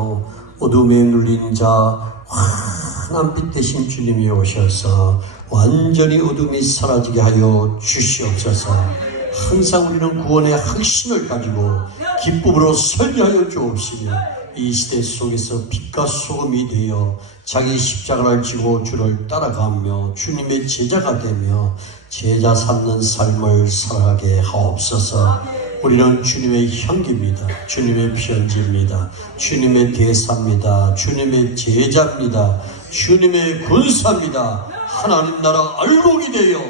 않고 어둠에 눌린 자 환한 빛 대신 주님이 오셔서 완전히 어둠이 사라지게 하여 주시옵소서. 항상 우리는 구원의 확신을 가지고 기쁨으로 설교하여 주옵시며 이 시대 속에서 빛과 소금이 되어 자기 십자가를 지고 주를 따라가며 주님의 제자가 되며 제자 삼는 삶을 살아가게 하옵소서. 우리는 주님의 형기입니다. 주님의 편지입니다. 주님의 대사입니다. 주님의 제자입니다. 주님의 군사입니다. 하나님 나라 알곡이 되어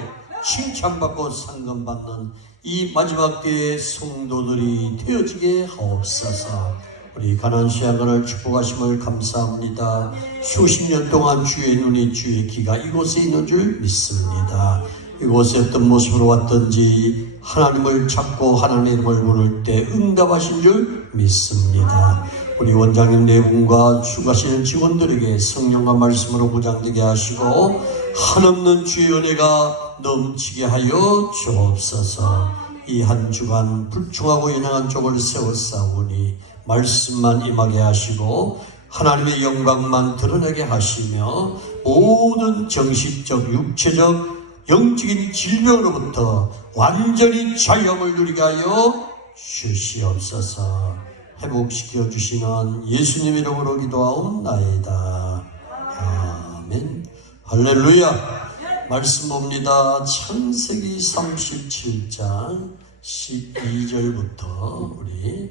칭찬받고 상금받는 이 마지막 때의 성도들이 되어지게 하옵소서. 우리 가난시아간을 축복하심을 감사합니다. 수십 년 동안 주의 눈이 주의 귀가 이곳에 있는 줄 믿습니다. 이곳에 어떤 모습으로 왔든지 하나님을 찾고 하나님을 부를 때 응답하신 줄 믿습니다. 우리 원장님 네 분과 추가하시는 직원들에게 성령과 말씀으로 무장되게 하시고 한없는 주의 은혜가 넘치게 하여 주옵소서. 이 한 주간 불충하고 연약한 쪽을 세워싸우니 말씀만 임하게 하시고 하나님의 영광만 드러나게 하시며 모든 정신적, 육체적, 영적인 질병으로부터 완전히 자유함을 누리게 하여 주시옵소서. 회복시켜 주시는 예수님 이름으로 기도하옵나이다. 아멘. 할렐루야. 말씀 봅니다. 창세기 37장 12절부터 우리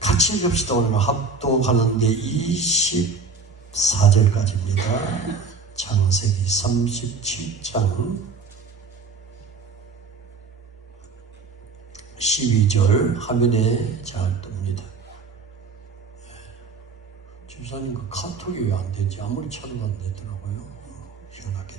같이 읽읍시다. 오늘 합독하는데 24절까지입니다. 창세기 37장 12절 화면에 잘 뜹니다. 집사님 그 카톡이 왜 안 되지? 아무리 찾아도 안 되더라고요. 희한하게.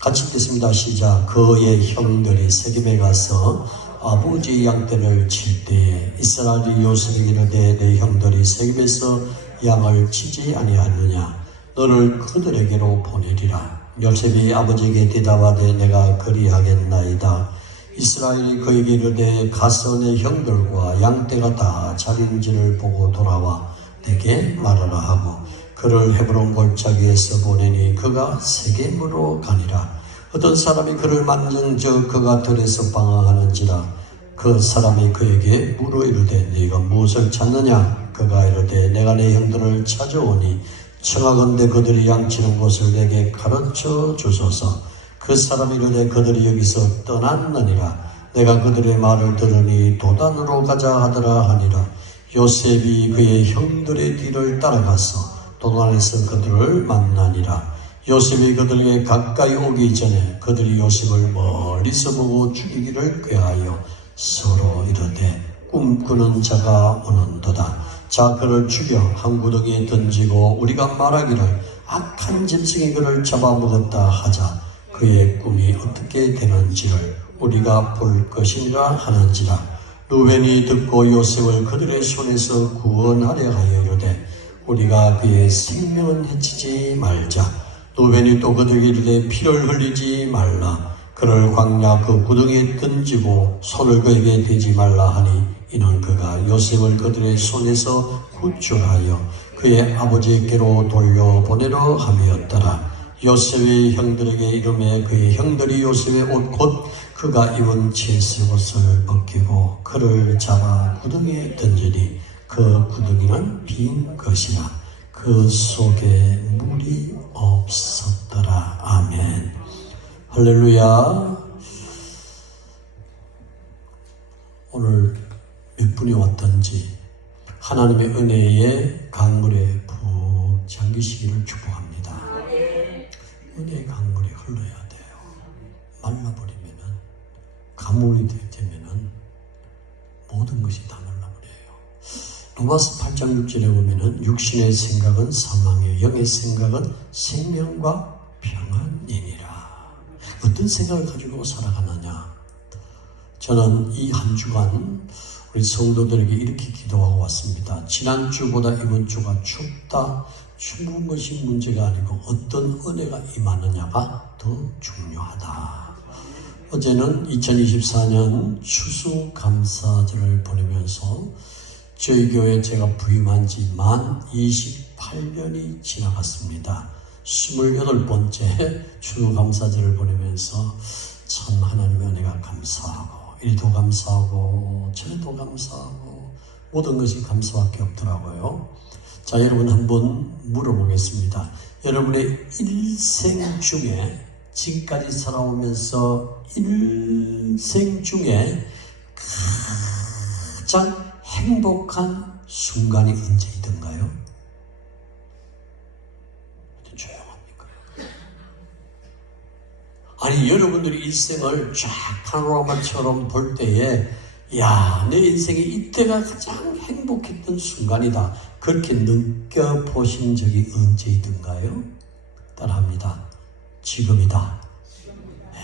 같이 읽겠습니다. 시작. 그의 형들이 세겜에 가서 아버지의 양떼를 칠 때에 이스라엘이 요셉에게 이르되 내 형들이 세겜에서 양을 치지 아니하느냐? 너를 그들에게로 보내리라. 요셉이 아버지에게 대답하되 내가 그리하겠나이다. 이스라엘이 그에게 이르되 가서 내 형들과 양떼가 다 자리인지를 보고 돌아와 내게 말하라 하고 그를 헤브론 골짜기에서 보내니 그가 세겜으로 가니라. 어떤 사람이 그를 만진즉 그가 들에서 방황하는지라. 그 사람이 그에게 물어 이르되 네가 무엇을 찾느냐? 그가 이르되 내가 내 형들을 찾아오니 청하건대 그들이 양치는 곳을 내게 가르쳐 주소서. 그 사람이 이르되 그들이 여기서 떠났느니라. 내가 그들의 말을 들으니 도단으로 가자 하더라 하니라. 요셉이 그의 형들의 뒤를 따라가서 도단에서 그들을 만나니라. 요셉이 그들에게 가까이 오기 전에 그들이 요셉을 멀리서 보고 죽이기를 꾀하여 서로 이르되 꿈꾸는 자가 오는도다. 자 그를 죽여 한 구덩이에 던지고 우리가 말하기를 악한 짐승이 그를 잡아먹었다 하자. 그의 꿈이 어떻게 되는지를 우리가 볼 것이니라 하는지라. 루벤이 듣고 요셉을 그들의 손에서 구원하려 하여 이르되 우리가 그의 생명은 해치지 말자. 루벤이 또 그들에게 이르되 피를 흘리지 말라. 그를 광야 그 구덩이에 던지고 손을 그에게 대지 말라 하니 이는 그가 요셉을 그들의 손에서 구출하여 그의 아버지께로 돌려보내려 함이었더라. 요셉의 형들에게 이르매 그의 형들이 요셉의 옷 곧 그가 입은 채색 옷을 벗기고 그를 잡아 구덩이에 던지니 그 구덩이는 빈 것이라. 그 속에 물이 없었더라. 아멘. 할렐루야. 오늘 몇 분이 왔든지 하나님의 은혜의 강물에 푹 잠기시기를 축복합니다. 은혜의 강물이 흘러야 돼요. 말라버리면은 가물이 되면은 모든 것이 다 말라버려요. 로마서 8장 6절에 보면은 육신의 생각은 사망이요 영의 생각은 생명과 평안이니라. 어떤 생각을 가지고 살아가느냐? 저는 이 한 주간 우리 성도들에게 이렇게 기도하고 왔습니다. 지난주보다 이번 주가 춥다. 추운 것이 문제가 아니고 어떤 은혜가 임하느냐가 더 중요하다. 어제는 2024년 추수감사절을 보내면서 저희 교회 제가 부임한 지 만 28년이 지나갔습니다. 28번째 추수감사절을 보내면서 참 하나님의 은혜가 감사하고, 이리도 감사하고 저리도 감사하고 모든 것이 감사밖에 없더라고요. 자, 여러분 한번 물어보겠습니다. 여러분의 일생 중에, 지금까지 살아오면서 일생 중에 가장 행복한 순간이 언제이던가요? 조용합니까? 아니, 여러분들이 일생을 쫙 파노라마처럼 볼 때에, 야, 내 인생에 이때가 가장 행복했던 순간이다, 그렇게 느껴보신 적이 언제이던가요? 따라합니다. 지금이다. 네,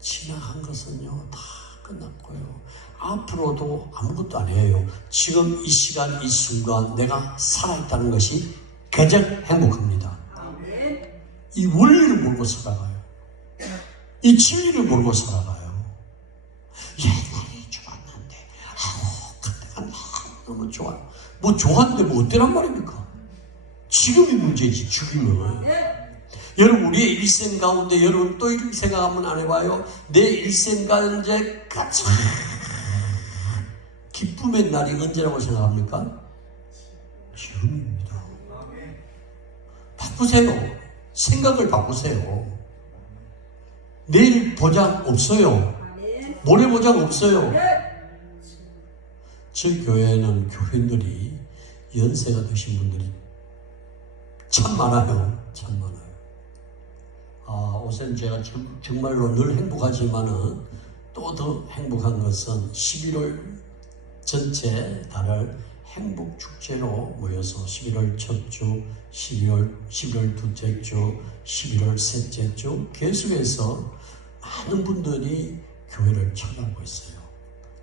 지나간 것은요 다 끝났고요, 앞으로도 아무것도 아니에요. 지금 이 시간 이 순간 내가 살아있다는 것이 가장 행복합니다. 이 원리를 모르고 살아가요. 이 진리를 모르고 살아가요. 옛날에 좋았는데, 그때가 너무 좋아. 뭐 좋았는데 뭐 어때란 말입니까? 지금이 문제지, 지금은. 여러분, 우리의 일생 가운데 여러분 또 이렇게 생각 한번 안 해봐요? 내 일생 가운데 가장 기쁨의 날이 언제라고 생각합니까? 지금입니다. 바꾸세요. 생각을 바꾸세요. 내일 보장 없어요. 모레 보장 없어요. 저희 교회에는 교인들이 연세가 드신 분들이 참 많아요. 참 많아요. 우선 제가 정말로 늘 행복하지만은 또 더 행복한 것은 11월 전체 달을 행복축제로 모여서 11월 첫 주, 11월 둘째 주, 11월 셋째 주 계속해서 많은 분들이 교회를 찾아오고 있어요.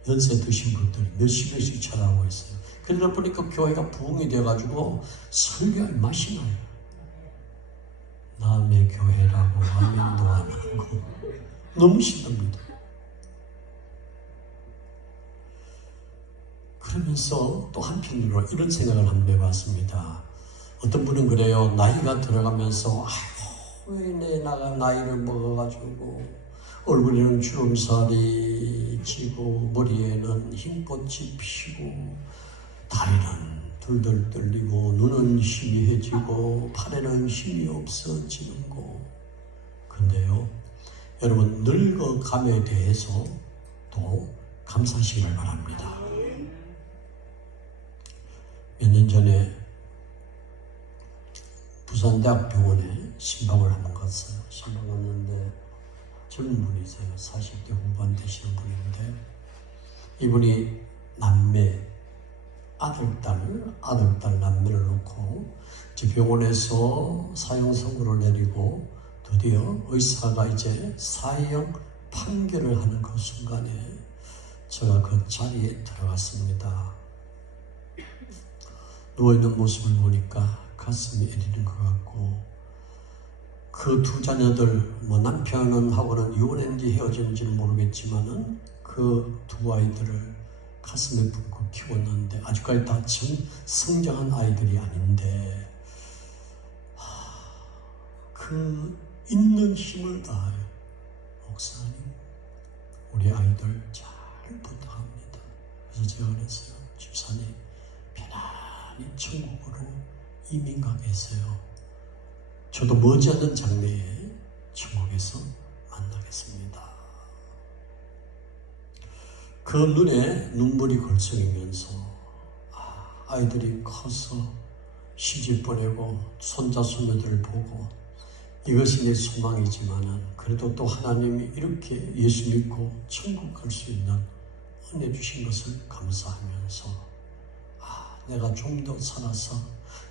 연세 드신 분들이 몇십명씩 찾아오고 있어요. 그러다 보니까 교회가 부흥이 되어가지고 설교할 맛이 나요. 남의 교회라고 아멘도 안 하고 너무 신납니다. 그러면서 또 한편으로 이런 생각을 한번 해봤습니다. 어떤 분은 그래요. 나이가 들어가면서 아이고, 왜 내 나이를 먹어가지고 얼굴에는 주름살이 지고 머리에는 흰꽃이 피고 다리는 덜덜 떨리고 눈은 희미해지고 팔에는 힘이 없어지는 거. 근데요, 여러분, 늙어감에 대해서 또 감사하시기를 바랍니다. 몇 년 전에 부산대학병원에 신방을 한번 갔어요. 신방 갔는데 젊은 분이세요. 40대 후반 되시는 분인데, 이분이 남매, 아들, 남매를 놓고 병원에서 사형 선고를 내리고 드디어 의사가 이제 사형 판결을 하는 그 순간에 제가 그 자리에 들어갔습니다. 누워있는 모습을 보니까 가슴이 애리는 것 같고, 그 두 자녀들, 뭐 남편은 하고는 이혼했는지 헤어졌는지는 모르겠지만은 그 두 아이들을 가슴에 품고 키웠는데 아직까지 다 성장한 아이들이 아닌데, 그 있는 힘을 다하여 목사님, 우리 아이들 잘 부탁합니다. 그래서 제가 그랬어요. 집사님, 편안히 천국으로 이민 가 계세요. 저도 머지않은 장래에 천국에서 만나겠습니다. 그 눈에 눈물이 걸쳐지면서 아이들이 커서 시집 보내고 손자 손녀들을 보고 이것이 내 소망이지만은 그래도 또 하나님이 이렇게 예수 믿고 천국 갈 수 있는 은혜 주신 것을 감사하면서 내가 좀 더 살아서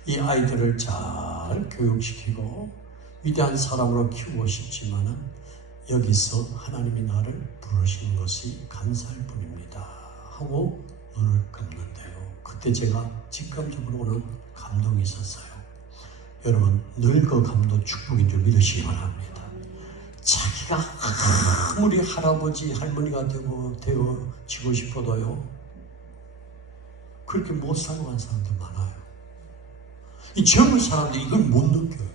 이 아이들을 잘 교육시키고 위대한 사람으로 키우고 싶지만은 여기서 하나님이 나를 부르신 것이 감사할 뿐입니다 하고 눈을 감는데요, 그때 제가 직감적으로는 감동이 있었어요. 여러분, 늙어감도 축복인 줄 믿으시기 바랍니다. 자기가 아무리 할아버지 할머니가 되어지고 싶어도요, 그렇게 못 살고 간 사람들 많아요. 이 젊은 사람들이 이걸 못 느껴요.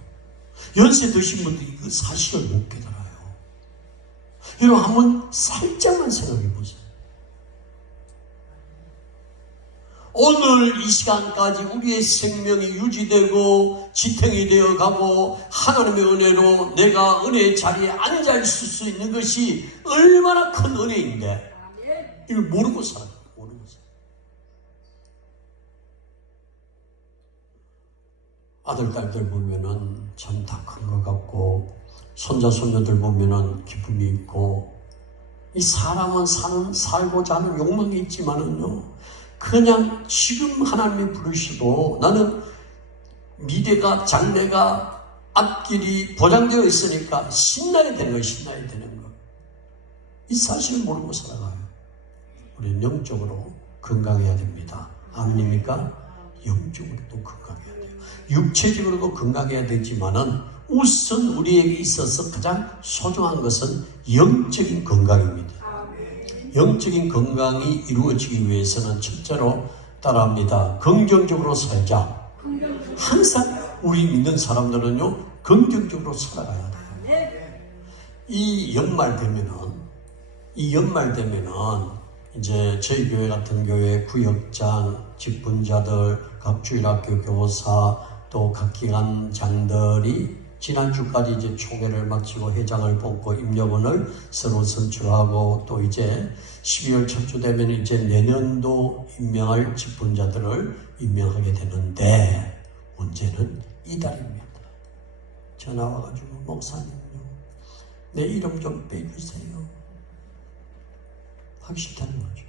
연세 드신 분들이 그 사실을 못 깨달아요. 여러분 한번 살짝만 생각해 보세요. 오늘 이 시간까지 우리의 생명이 유지되고 지탱이 되어 가고 하나님의 은혜로 내가 은혜의 자리에 앉아 있을 수 있는 것이 얼마나 큰 은혜인데 이걸 모르고 살아요. 모르고 살아요. 아들 딸들 보면은 참 다 큰 것 같고 손자 손녀들 보면은 기쁨이 있고 이 사람은 살고자 하는 욕망이 있지만은요 그냥 지금 하나님이 부르시고 나는 미래가 장래가 앞길이 보장되어 있으니까 신나야 되는 거예요. 신나야 되는 거. 이 사실을 모르고 살아가요. 우리는 영적으로 건강해야 됩니다. 아멘입니까? 영적으로도 건강해야 돼요. 육체적으로도 건강해야 되지만은 우선 우리에게 있어서 가장 소중한 것은 영적인 건강입니다. 영적인 건강이 이루어지기 위해서는 첫째로 따라합니다. 긍정적으로 살자. 항상 우리 믿는 사람들은요 긍정적으로 살아가야 돼요. 이 연말 되면은 이제 저희 교회 같은 교회 구역장, 직분자들, 각 주일학교 교사 또 각 기관장들이 지난주까지 이제 총회를 마치고 회장을 뽑고 임력원을 새로 선출하고 또 이제 12월 첫 주 되면 이제 내년도 임명할 직분자들을 임명하게 되는데 문제는 이달입니다. 전화 와가지고 목사님요 내 이름 좀 빼주세요. 하기 싫다는 거죠.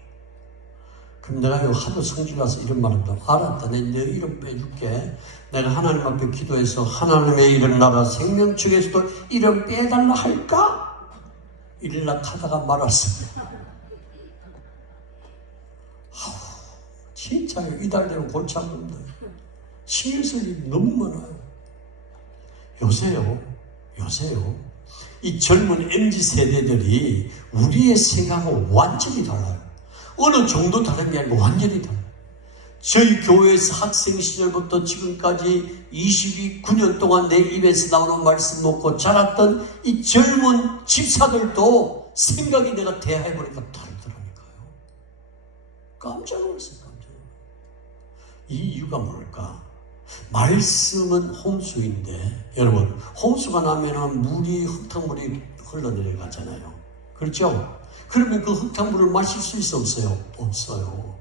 그럼 내가 하도 성질 나서 이런 말을 한다. 알았다. 내 이름 빼줄게. 내가 하나님 앞에 기도해서 하나님의 이름 나라 생명축에서도 이름 빼달라 할까? 이럴라 하다가 말았습니다. 진짜요. 이달 되면 골치 아픕니다. 신경 쓸 일이 너무 많아요. 요새요. 이 젊은 MZ세대들이 우리의 생각하고 완전히 달라요. 어느 정도 다른 게 아니고 완전히 달라요. 저희 교회에서 학생 시절부터 지금까지 29년 동안 내 입에서 나오는 말씀 먹고 자랐던 이 젊은 집사들도 생각이 내가 대화해보니까 다르더라니까요. 깜짝 놀랐어요. 이 이유가 뭘까? 말씀은 홍수인데 여러분 홍수가 나면은 흙탕물이 흘러내려가잖아요. 그렇죠? 그러면 그 흙탕물을 마실 수 있어 없어요? 없어요.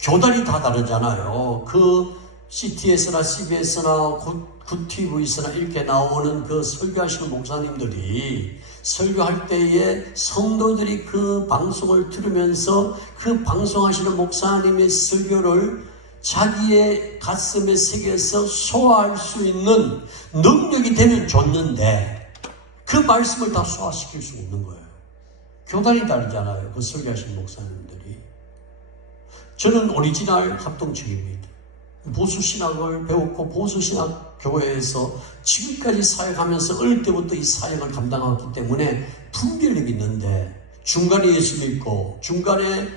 교단이 다 다르잖아요. 그 CTS나 CBS나 굿TV에서나 이렇게 나오는 그 설교하시는 목사님들이 설교할 때에 성도들이 그 방송을 들으면서 그 방송하시는 목사님의 설교를 자기의 가슴에 새겨서 소화할 수 있는 능력이 되면 좋는데 그 말씀을 다 소화시킬 수 없는 거예요. 교단이 다르잖아요. 그 설교하시는 목사님들이. 저는 오리지널 합동측입니다. 보수신학을 배웠고 보수신학 교회에서 지금까지 사역하면서 어릴 때부터 이 사역을 감당하기 때문에 분별력이 있는데 중간에 예수 믿고 중간에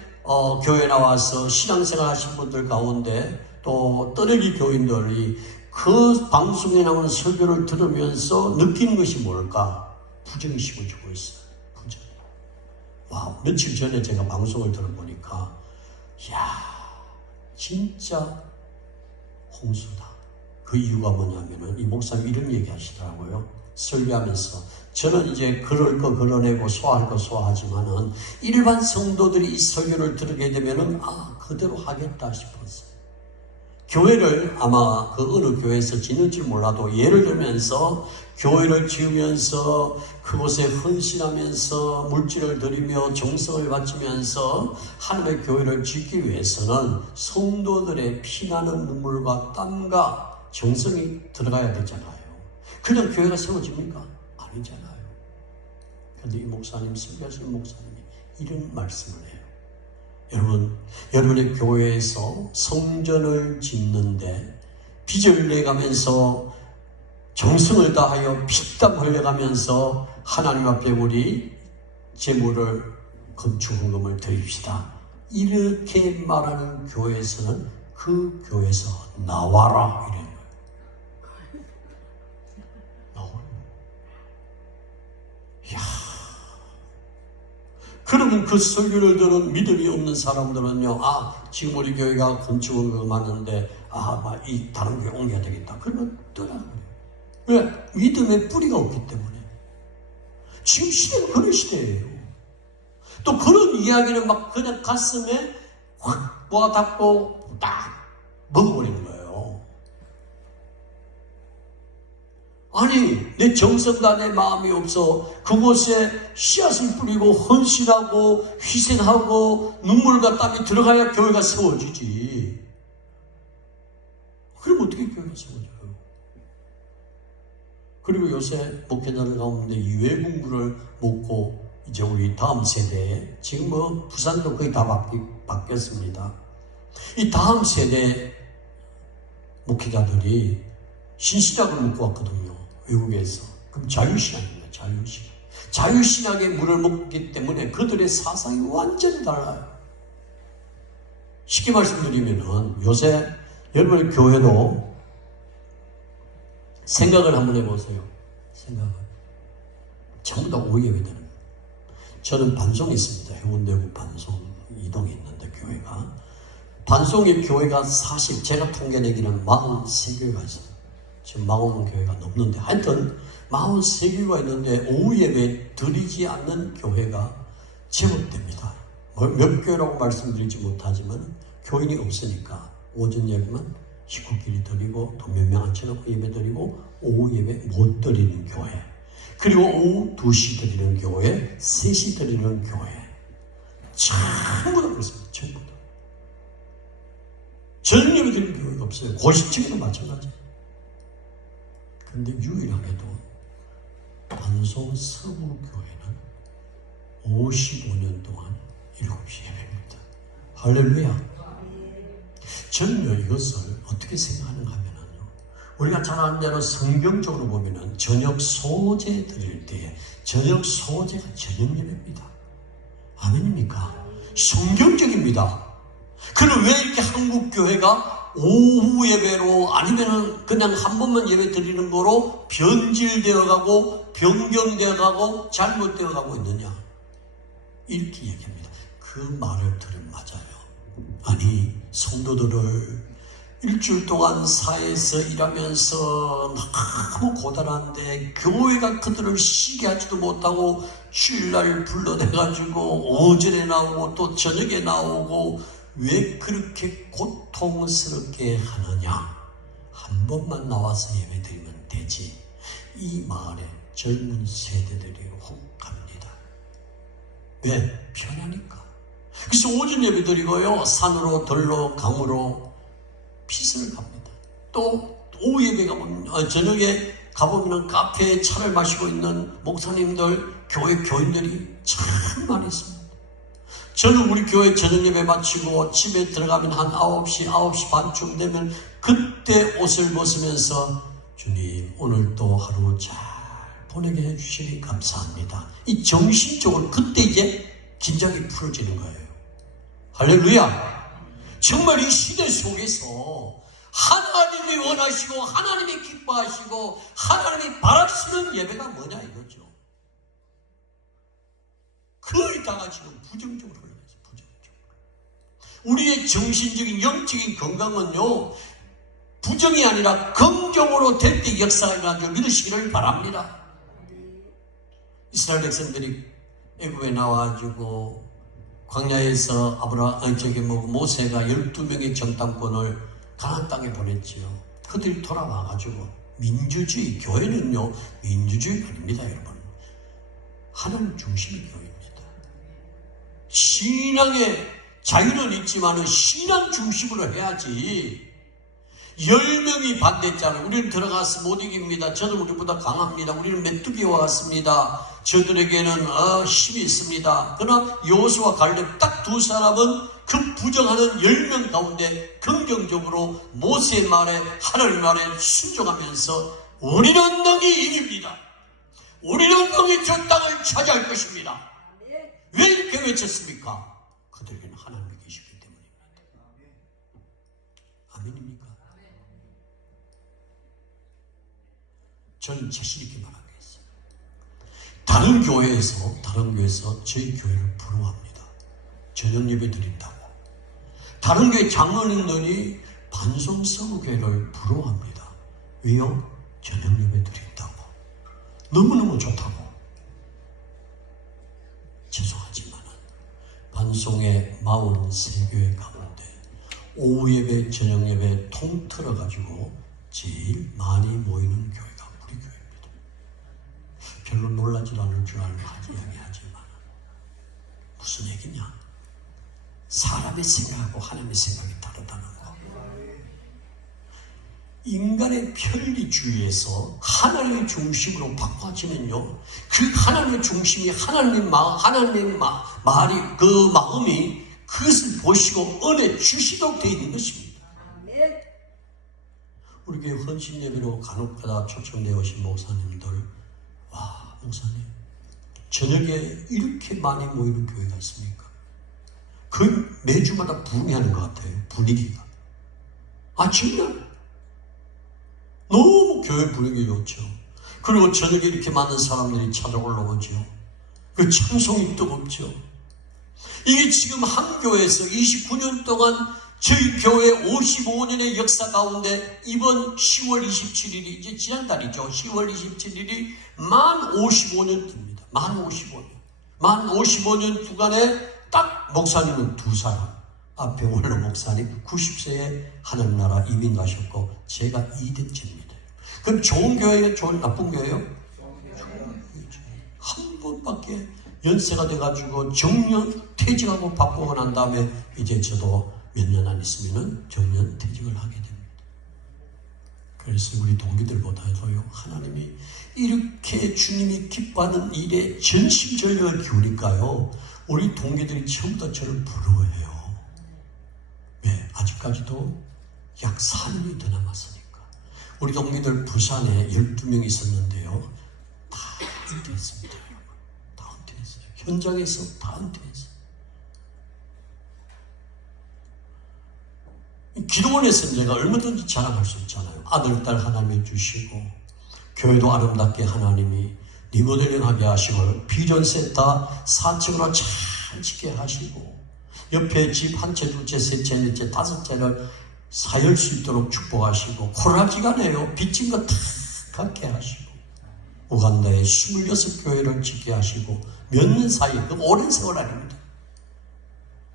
교회 나와서 신앙생활 하신 분들 가운데 또 떠내기 교인들이 그 방송에 나오는 설교를 들으면서 느끼는 것이 뭘까? 부정의식을 주고 있어요. 부정. 와, 며칠 전에 제가 방송을 들어보니까 이야 진짜 홍수다. 그 이유가 뭐냐면은 이 목사님 이런 얘기 하시더라고요. 설교하면서 저는 이제 그럴 거 걸어내고 소화할 거 소화하지만은 일반 성도들이 이 설교를 들게 되면은 그대로 하겠다 싶었어요. 교회를 아마 그 어느 교회에서 지는지 몰라도 예를 들면서 교회를 지으면서 그곳에 헌신하면서 물질을 드리며 정성을 바치면서 하나님의 교회를 짓기 위해서는 성도들의 피나는 눈물과 땀과 정성이 들어가야 되잖아요. 그냥 교회가 세워집니까? 아니잖아요. 그런데 이 목사님, 설교하시는 목사님이 이런 말씀을 해요. 여러분, 여러분의 교회에서 성전을 짓는데 빚을 내가면서 정성을 다하여 피땀 흘려가면서 하나님 앞에 우리 재물을 건축헌금을 드립시다. 이렇게 말하는 교회에서는 그 교회에서 나와라 이런 거예요. 나오라. 이야. 그러면 그 설교를 들은 믿음이 없는 사람들은요, 지금 우리 교회가 건축을 많은데, 이 다른 교회 옮겨야 되겠다. 그러면 떠나는 거예요. 왜? 믿음의 뿌리가 없기 때문에. 지금 시대가 그런 시대예요. 또 그런 이야기를 막 그냥 가슴에 확 모아닫고 딱 먹어버리는 거예요. 아니, 내 정성과 내 마음이 없어 그곳에 씨앗을 뿌리고 헌신하고 희생하고 눈물과 땀이 들어가야 교회가 세워지지. 그럼 어떻게 교회가 세워져요? 그리고 요새 목회자들 가운데 외국물을 먹고 이제 우리 다음 세대에 지금 뭐 부산도 거의 다 바뀌었습니다. 이 다음 세대 목회자들이 신신학을 먹고 왔거든요. 외국에서. 그럼 자유신학입니다. 자유신학. 자유신학의 물을 먹기 때문에 그들의 사상이 완전히 달라요. 쉽게 말씀드리면은 요새 여러분의 교회도 생각을 한번 해보세요. 생각을. 전부 다 오예배되는 거예요. 저는 반송이 있습니다. 해운대구 반송 이동에 있는데 교회가. 반송의 교회가 제가 통계내기는 43교회가 있어요. 지금 40교회가 넘는데 하여튼 43교회가 있는데 오후 예배 드리지 않는 교회가 제법 됩니다. 몇 교회라고 말씀드리지 못하지만 교인이 없으니까 오전 예배만 식구끼리 드리고 또 몇 명 앉혀놓고 예배 드리고 오후 예배 못 드리는 교회, 그리고 오후 2시 드리는 교회, 3시 드리는 교회, 전부 다 그렇습니다. 전부 다. 저녁 예배 드리는 교회가 없어요. 고시층에도 마찬가지. 근데 유일하게도 반송 서구교회는 55년 동안 7시 예배입니다. 할렐루야. 저는요, 이것을 어떻게 생각하는가 하면요, 우리가 잘 아는 대로 성경적으로 보면은 저녁 소제 드릴 때에 저녁 소제가 저녁 예배입니다. 아멘입니까? 성경적입니다. 그럼 왜 이렇게 한국 교회가 오후 예배로 아니면은 그냥 한 번만 예배 드리는 거로 변질되어 가고 변경되어 가고 잘못되어 가고 있느냐? 이렇게 얘기합니다. 그 말을 들으면 맞아요. 아니, 성도들을 일주일 동안 사회에서 일하면서 너무 고단한데 교회가 그들을 쉬게 하지도 못하고 주일날 불러내가지고 오전에 나오고 또 저녁에 나오고 왜 그렇게 고통스럽게 하느냐? 한 번만 나와서 예배드리면 되지. 이 말에 젊은 세대들이 혹 갑니다. 왜? 편하니까. 그래서 오전 예배 드리고요, 산으로 들로 강으로 핏을 갑니다. 또 오후 예배 가보면, 저녁에 가보면 카페에 차를 마시고 있는 목사님들, 교회 교인들이 참 많이 있습니다. 저는 우리 교회 저녁 예배 마치고 집에 들어가면 한 9시 반쯤 되면 그때 옷을 벗으면서 주님, 오늘도 하루 잘 보내게 해주시니 감사합니다. 이 정신적으로 그때 이제 긴장이 풀어지는 거예요. 할렐루야. 정말 이 시대 속에서 하나님이 원하시고 하나님이 기뻐하시고 하나님이 바라시는 예배가 뭐냐 이거죠. 거의 다가 지금 부정적으로 흘러가죠. 부정적으로. 우리의 정신적인 영적인 건강은요, 부정이 아니라 긍정으로 될 때 역사가 일어나는 줄 믿으시기를 바랍니다. 이스라엘 백성들이 애굽에 나와가지고 광야에서 모세가 12명의 정탐꾼을 가나안 땅에 보냈지요. 그들이 돌아와가지고 민주주의, 교회는요 민주주의가 아닙니다, 여러분. 하나님 중심의 교회입니다. 신앙의 자유는 있지만 신앙 중심으로 해야지. 10명이 반대했잖아요. 우리는 들어가서 못 이깁니다. 저는 우리보다 강합니다. 우리는 메뚜기와 같습니다. 저들에게는 힘이 있습니다. 그러나 여호수아 갈렙 딱 두 사람은 그 부정하는 10명 가운데 긍정적으로 모세의 말에, 하나님의 말에 순종하면서 우리는 너희 이깁니다. 우리는 너희 저 땅을 차지할 것입니다. 왜 이렇게 외쳤습니까? 그들에게는 하나님이 계시기 때문입니다. 저는 자신 있게 말하겠어요. 다른 교회에서 저희 교회를 부러워합니다. 저녁 예배 드린다고. 다른 교회 장로님들이 반송 서구교회를 부러워합니다. 왜요? 저녁 예배 드린다고. 너무너무 좋다고. 죄송하지만 반송의 43교회 가운데 오후 예배, 저녁 예배 통틀어가지고 제일 많이 모이는 교회가 우리 교회입니다. 별로 놀라지 않을 줄 알고 이야기하지만 무슨 얘기냐? 사람의 생각하고 하나님의 생각이 다르다는 거. 인간의 편리주의에서 하나님의 중심으로 바꿔지면요, 그 하나님의 중심이 하나님의 말이, 그 마음이 그것을 보시고 은혜 주시도록 되어 있는 것입니다. 우리 교회 헌신 예배로 간혹가다 초청되어 오신 목사님들, 와, 목사님 저녁에 이렇게 많이 모이는 교회가 있습니까? 그 매주마다 부흥하는 것 같아요. 분위기가. 정말 너무 교회 분위기 좋죠. 그리고 저녁에 이렇게 많은 사람들이 찾아올라 오죠. 그 찬송이 뜨겁죠. 이게 지금 한 교회에서 29년 동안 저희 교회 55년의 역사 가운데 이번 10월 27일이 이제 지난달이죠. 10월 27일이 만 55년입니다. 만 55년. 만 55년 주간에 딱 목사님은 2사람. 앞에 원로 목사님 90세에 하늘나라 이민 가셨고 제가 2대째입니다. 그럼 좋은 교회예요? 좋은 나쁜 교회예요? 한 번밖에 연세가 돼가지고 정년 퇴직하고 바꾸고 난 다음에 이제 저도 몇 년 안 있으면 정년 퇴직을 하게 됩니다. 그래서 우리 동기들보다도요, 하나님이 이렇게 주님이 기뻐하는 일에 전심전력을 기우니까요, 우리 동기들이 처음부터 저를 부러워해요. 왜? 아직까지도 약 4년이 더 남았으니까. 우리 동기들 부산에 12명 있었는데요, 다 은퇴했습니다. 여러분. 다 은퇴했어요. 현장에서 다 은퇴했어요. 기도원에서 내가 얼마든지 자랑할 수 있잖아요. 아들, 딸 하나님이 주시고, 교회도 아름답게 하나님이 리모델링하게 하시고, 비전센터 4층으로 잘 짓게 하시고, 옆에 집 한 채, 2채, 3채, 4채, 5채를 사열 수 있도록 축복하시고, 코로나 기간에요, 빚진 거 다 갚게 하시고, 우간다에 26교회를 짓게 하시고, 몇 년 사이에, 그 오랜 세월 아닙니다.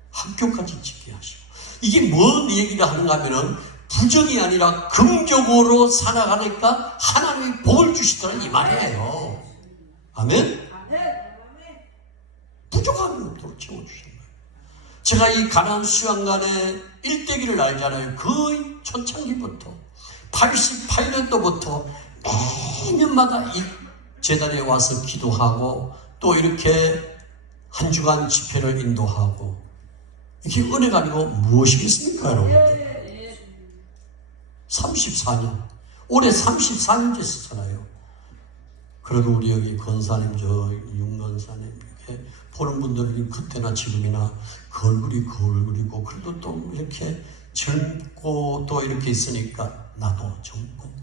학교까지 짓게 하시고, 이게 뭔 얘기를 하는가 하면은 부정이 아니라 긍정으로 살아가니까 하나님이 복을 주시더라 이 말이에요. 아멘? 부족함이 없도록 채워주신 거예요. 제가 이 가나안 수양관의 일대기를 알잖아요. 그 초창기부터 88년도부터 매년마다 이 재단에 와서 기도하고 또 이렇게 한 주간 집회를 인도하고, 이게 은혜가 아니고 무엇이겠습니까, 여러분들? 34년. 올해 34년째 쓰잖아요. 그래도 우리 여기 권사님, 윤건사님, 이렇게 보는 분들은 그때나 지금이나 그 얼굴이고, 그래도 또 이렇게 젊고 또 이렇게 있으니까 나도 젊고,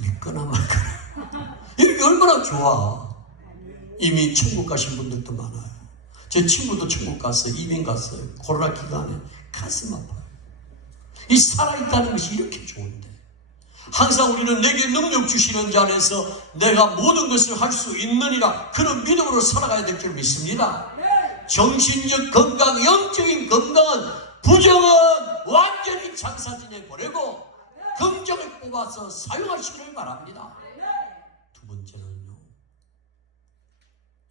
믿거나 말거나. 이게 얼마나 좋아. 이미 천국 가신 분들도 많아요. 제 친구도 천국 갔어요. 이민 갔어요. 코로나 기간에 가슴 아파요. 이 살아있다는 것이 이렇게 좋은데, 항상 우리는 내게 능력 주시는 자 안에서 내가 모든 것을 할 수 있느니라, 그런 믿음으로 살아가야 될 줄 믿습니다. 정신적 건강, 영적인 건강은, 부정은 완전히 장사진에 보내고 긍정을 뽑아서 사용하시기를 바랍니다. 두 번째는요,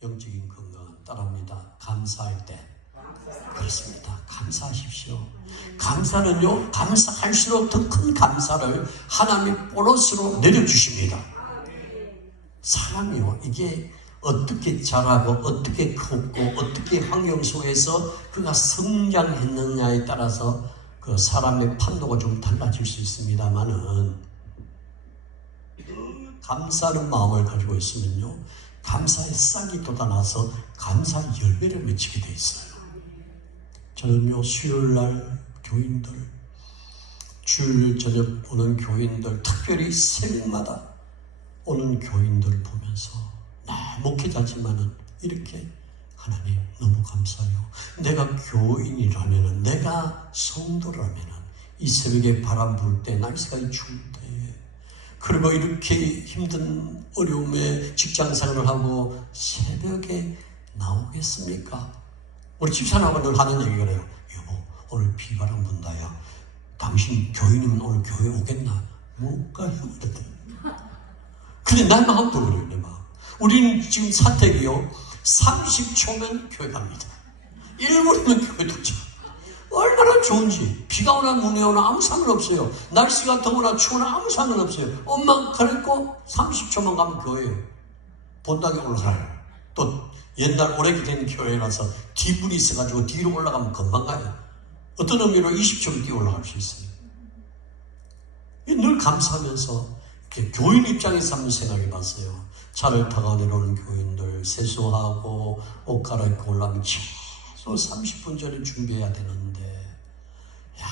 영적인 건강은 따릅니다. 감사할 때. 그렇습니다. 감사하십시오. 감사는요, 감사할수록 더 큰 감사를 하나님이 보너스로 내려주십니다. 사람이요, 이게 어떻게 자라고 어떻게 컸고 어떻게 환경 속에서 그가 성장했느냐에 따라서 그 사람의 판도가 좀 달라질 수 있습니다만은, 감사하는 마음을 가지고 있으면요, 감사의 싹이 돋아나서 감사 열매를 맺히게 돼 있어요. 저는요, 수요일날 교인들, 주일 저녁 오는 교인들, 특별히 새벽마다 오는 교인들 보면서 목회자지만은 이렇게 하나님 너무 감사해요. 내가 교인이라면은, 내가 성도라면은 이 새벽에 바람 불 때, 날씨가 추울 때, 그리고 이렇게 힘든 어려움에 직장생활을 하고 새벽에 나오겠습니까? 우리 집사람하고 늘 하는 얘기가 그래요. 여보, 오늘 비바람 분다. 야, 당신 교인이면 오늘 교회 오겠나? 못 가요. 근데 내 마음도 그래요. 내 마음. 우리는 지금 사택이요, 30초면 교회 갑니다. 1분이면 교회 도착. 얼마나 좋은지. 비가 오나 눈이 오나 아무 상관없어요. 날씨가 더우나 추우나 아무 상관없어요. 엄마 그랬고 30초만 가면 교회예요. 본당에 올라가요. 또 옛날 오래된 교회라서 뒷불이 있어가지고 뒤로 올라가면 금방 가요. 어떤 의미로 20초를 뛰어 올라갈 수 있어요. 늘 감사하면서 교인 입장에서 한번 생각해 봤어요. 차를 타고 내려오는 교인들, 세수하고 옷 갈아입고 올라오면 최소 30분 전에 준비해야 되는데, 야,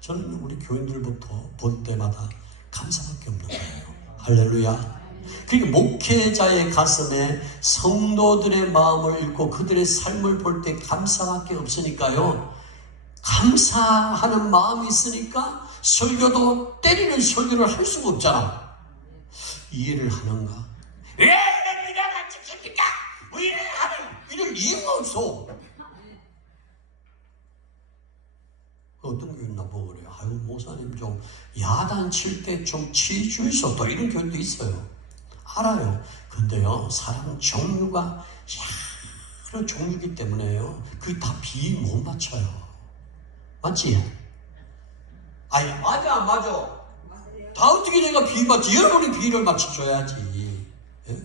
저는 우리 교인들부터 볼 때마다 감사밖에 없는 거예요. 할렐루야. 그러니까 목회자의 가슴에 성도들의 마음을 읽고 그들의 삶을 볼 때 감사밖에 없으니까요. 감사하는 마음이 있으니까 설교도 때리는 설교를 할 수가 없잖아. 이해를 하는가? 왜 내가 같이 킵니까? 왜 하는 이럴 이유가 없어. 어떤 교회는 나보고 그래요. 아유, 목사님 좀 야단 칠 때 좀 치주이소. 또 이런 교회도 있어요. 알아요. 근데요, 사람 종류가 여러 종류이기 때문에요, 그게 다 비 못 맞춰요. 맞지? 아니, 맞아, 맞아. 다 어떻게 내가 비 맞지? 여러분이 비를 맞춰줘야지. 예?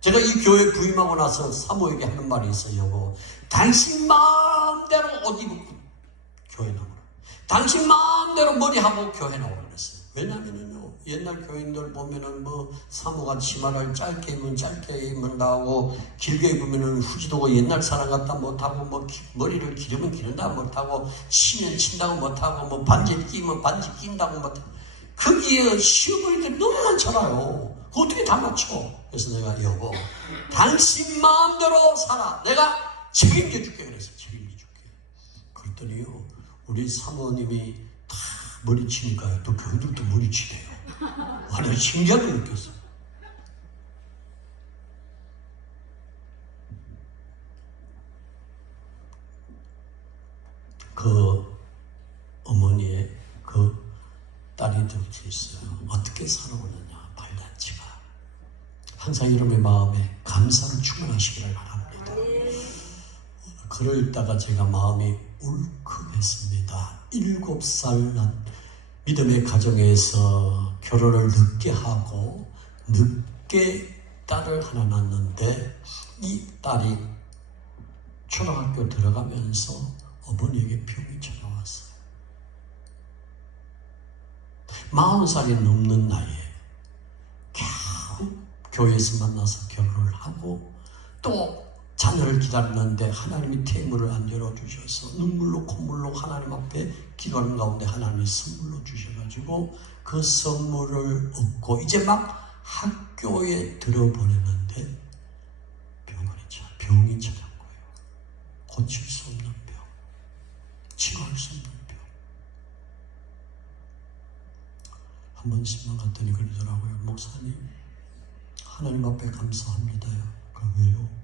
제가 이 교회 부임하고 나서 사모에게 하는 말이 있어요. 여보, 당신 마음대로 옷 입고 교회 나오라. 당신 마음대로 머리하고 교회 나오라 그랬어요. 왜냐면은요, 옛날 교인들 보면은 사모가 치마를 짧게 입으면 짧게 입는다 하고, 길게 입으면은 후지도고 옛날 사람 같다 못하고, 머리를 기르면 기른다 못하고, 치면 친다고 못하고, 반지 끼면 반지 낀다고 못하고, 거기에 시어머니들 너무 많잖아요. 그거 어떻게 다 맞춰? 그래서 내가 여보, 당신 마음대로 살아. 내가 책임져 줄게. 그래서 책임져 줄게. 그랬더니요, 우리 사모님이 다 머리 치니까요, 또 교인들도 머리 치대요. 아니, 신기하게 느꼈어. 그 어머니의 그 딸이 들어져 있어요. 어떻게 살아오느냐, 발단치가. 항상 이름의 마음에 감사를 충만하시기를 바랍니다. 글을 읽다가 제가 마음이 울컥했습니다. 7살 난 믿음의 가정에서 결혼을 늦게 하고 늦게 딸을 하나 낳았는데, 이 딸이 초등학교 들어가면서 어머니에게 병이 찾아왔어요. 40살이 넘는 나이에 겨우 교회에서 만나서 결혼을 하고, 또 자녀를 기다리는데 하나님이 태문을 안 열어주셔서 눈물로 콧물로 하나님 앞에 기도하는 가운데 하나님이 선물로 주셔가지고 그 선물을 얻고 이제 막 학교에 들어보내는데 병이 찾아온 거예요. 고칠 수 없는 병, 치료할 수 없는 병. 한 번씩만 갔더니 그러더라고요. 목사님, 하나님 앞에 감사합니다요. 왜요?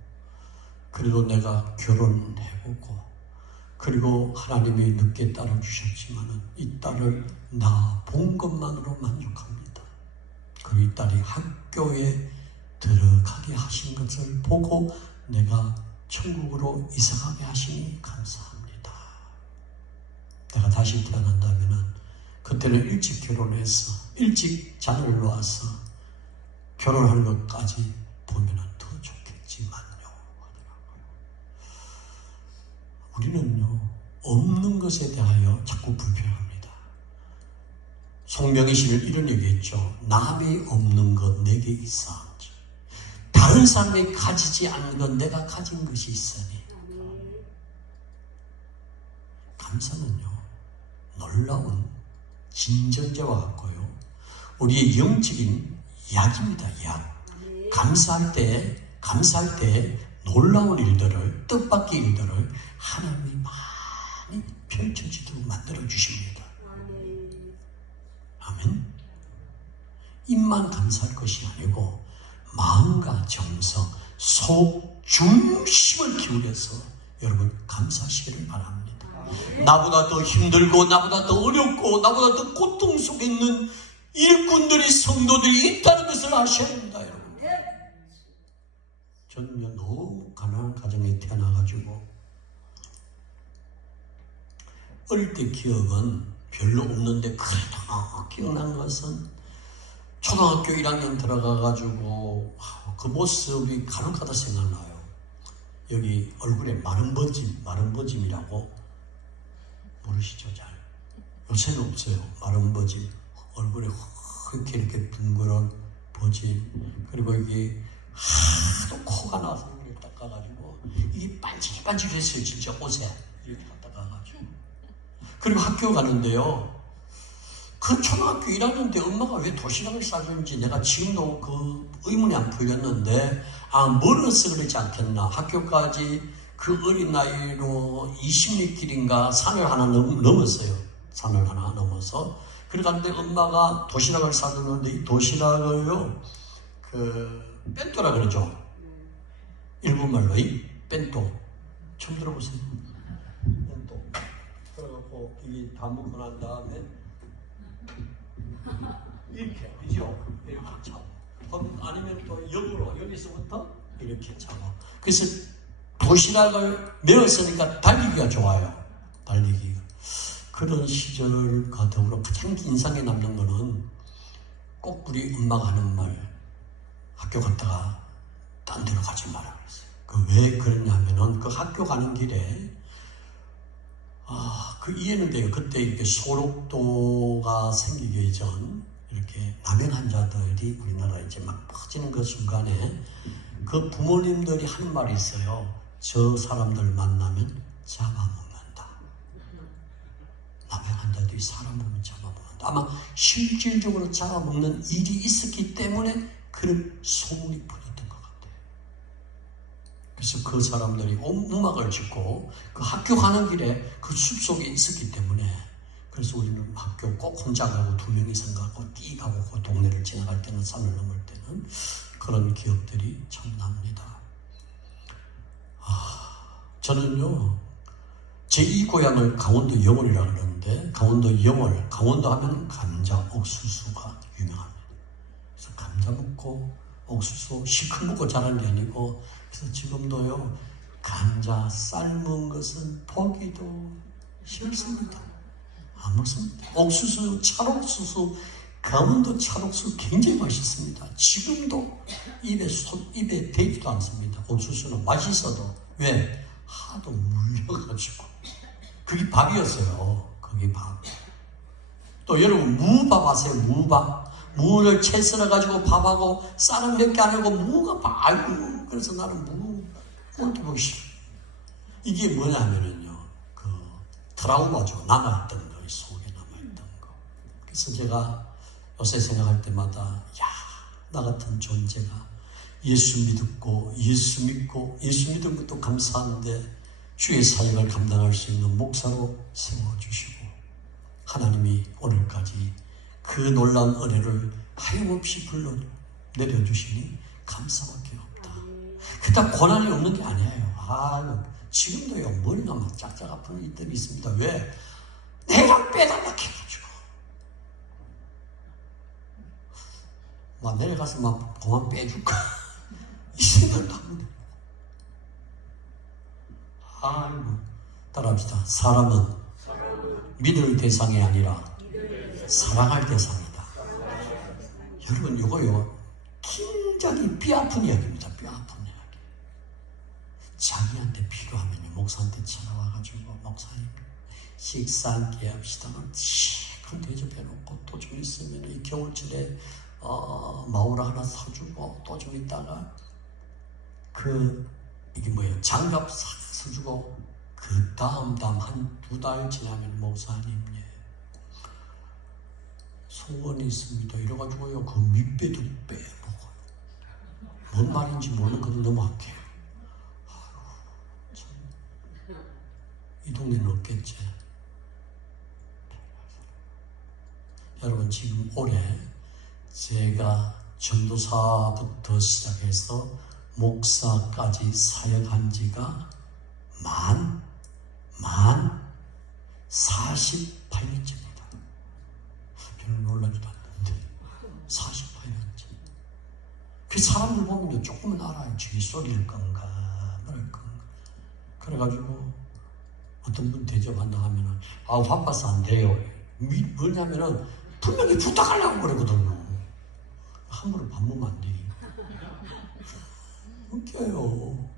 그래도 내가 결혼해보고, 그리고 하나님이 늦게 딸을 주셨지만은 이 딸을 나 본 것만으로 만족합니다. 그리고 이 딸이 학교에 들어가게 하신 것을 보고 내가 천국으로 이사가게 하시니 감사합니다. 내가 다시 태어난다면은 그때는 일찍 결혼해서 일찍 자녀를 놓아서 결혼하는 것까지 보면은 더 좋겠지만요. 우리는요, 없는 것에 대하여 자꾸 불평합니다. 송명희 씨는 이런 얘기했죠. 남이 없는 것 내게 있어. 다른 사람이 가지지 않는 건 내가 가진 것이 있으니. 감사는요, 놀라운 진전제와 같고요, 우리의 영적인 약입니다. 약. 감사할 때 놀라운 일들을, 뜻밖의 일들을 하나님이 많이 펼쳐지도록 만들어 주십니다. 아멘. 입만 감사할 것이 아니고 마음과 정성, 속 중심을 기울여서 여러분 감사하시기를 바랍니다. 나보다 더 힘들고 나보다 더 어렵고 나보다 더 고통 속에 있는 일꾼들이, 성도들이 있다는 것을 아셔야 됩니다. 여러분. 저는요 너무 가난한 가정에 태어나가지고 어릴 때 기억은 별로 없는데 그래도 기억난 것은 초등학교 1학년 들어가가지고 그 모습이 간혹가다 생각나요. 여기 얼굴에 마른 버짐이라고 모르시죠? 잘 요새는 없어요. 마른 버짐, 얼굴에 이렇게 둥그런 버짐, 그리고 여기 하도 코가 나서 이렇게 닦아가지고 이게 반질반질했어요. 진짜 옷에 이렇게 닦아가지고. 그리고 학교 가는데요, 그 초등학교 1학년 때 엄마가 왜 도시락을 싸주는지 내가 지금도 그 의문이 안 풀렸는데, 멀어서 그러지 않겠나. 학교까지 그 어린 나이로 20리 길인가 산을 하나 넘었어요. 산을 하나 넘어서. 그러는데 엄마가 도시락을 싸주는데 이 도시락을요, 뺀또라 그러죠. 일본말로 이 뺀또. 처음 들어보세요. 뺀또. 그래갖고 이게 다 먹고 난 다음에 이렇게, 그죠? 이렇게 잡아. 아니면 또 역으로 여기서부터 이렇게 잡아. 그래서 도시락을 메웠으니까 달리기가 좋아요. 달리기가. 그런 시절과 더불어 가장 인상에 남는 거는 꼭 우리 엄마가 하는 말, 학교 갔다가 딴 데로 가지 마라 그랬어요. 왜 그랬냐면은 그 학교 가는 길에 그 이해는 돼요. 그때 이렇게 소록도가 생기기 전 이렇게 남행 환자들이 우리나라에 이제 막 퍼지는 그 순간에 그 부모님들이 하는 말이 있어요. 저 사람들 만나면 잡아먹는다. 남행 환자들이 사람 보면 잡아먹는다. 아마 실질적으로 잡아먹는 일이 있었기 때문에 그런 소문이 퍼졌던 것 같아요. 그래서 그 사람들이 음악을 짓고 그 학교 가는 길에 그 숲속에 있었기 때문에, 그래서 우리는 학교 꼭 혼자 가고 2명 이상 가고 뛰가고 그 동네를 지나갈 때는, 산을 넘을 때는 그런 기억들이 참 납니다. 저는요 제2 고향을 강원도 영월이라고 그러는데, 강원도 영월, 강원도 하면 감자, 옥수수가 유명합니다. 그래서 감자 먹고 옥수수 실컷 먹고 자란 게 아니고, 그래서 지금도요 감자 삶은 것은 보기도 싫습니다. 안 먹습니다. 옥수수, 찰옥수수, 강원도 찰옥수수 굉장히 맛있습니다. 지금도 입에 대지도 않습니다. 옥수수는 맛있어도. 왜? 하도 물려가지고. 그게 밥이었어요. 그게 밥. 또 여러분 무밥 아세요? 무밥. 무를 채 썰어가지고 밥하고 쌀은 몇 개 안 하고 무가 밥. 아이고, 그래서 나는 무 꼴도 보기 싫어. 이게 뭐냐면은요, 그 트라우마죠. 남아있던 거, 속에 남아있던 거. 그래서 제가 요새 생각할 때마다, 나 같은 존재가 예수 믿고 예수 믿은 것도 감사한데 주의 사역을 감당할 수 있는 목사로 세워주시고, 하나님이 오늘까지 그 놀라운 은혜를 하염없이 불러 내려주시니 감사밖에 없다. 그닥 고난이 없는 게 아니에요. 지금도요 머리가 막 짝짝 아픈 이들이 있습니다. 왜? 내가 빼달라 해가지고 막 내려가서 막 그만 빼줄까 이 생각도 합니다. 따라합시다. 사람은 믿을 대상이 아니라 사랑할 대상이다. 여러분 이거요 굉장히 뼈아픈 이야기입니다. 뼈아픈 이야기. 자기한테 필요하면 목사한테 찾아와가지고, 목사님 식사 함께 합시다. 시큰 대접해놓고, 또 좀 있으면 이 겨울철에 마울 하나 사주고, 또 좀 있다가 이게 뭐예요? 장갑 싹 사주고, 그 다음 한 2달 지나면 목사님 소원이 있습니다. 이래가지고요, 그 밑배도 빼먹어요. 뭔 말인지 모르는 것도 너무 악해요. 이 동네는 없겠지. 여러분, 지금 올해 제가 전도사부터 시작해서 목사까지 사역한 지가 만 48년째입니다. 별로 놀라지도 않는데 48년째. 그 사람들 보면 조금은 알아요. 저기 소리를 건가 말을 건가. 그래가지고 어떤 분 대접한다 하면은 바빠서 안 돼요. 뭐냐면은 분명히 부탁하려고 그러거든요. 함부로 밥 먹으면 안 돼. 웃겨요.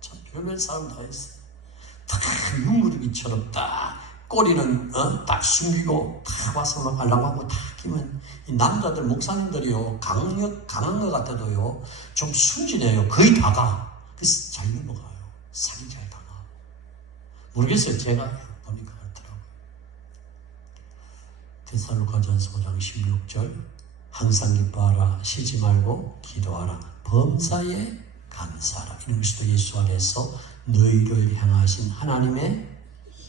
참 별별 사람 다 있어요. 다 융그르기처럼 딱 꼬리는 딱 숨기고 다 와서 막 하려고 하고 다 끼면 이 남자들 목사님들이요 강한 것 같아도요 좀 순진해요. 거의 다가. 그래서 잘 넘어가요. 사기 잘 당하고. 모르겠어요. 제가 보니까 그렇더라고요. 데살로가전서 5장 16절 항상 기뻐하라. 쉬지 말고 기도하라. 범사에 감사하라. 이는 그리스도 예수 안에서 너희를 향하신 하나님의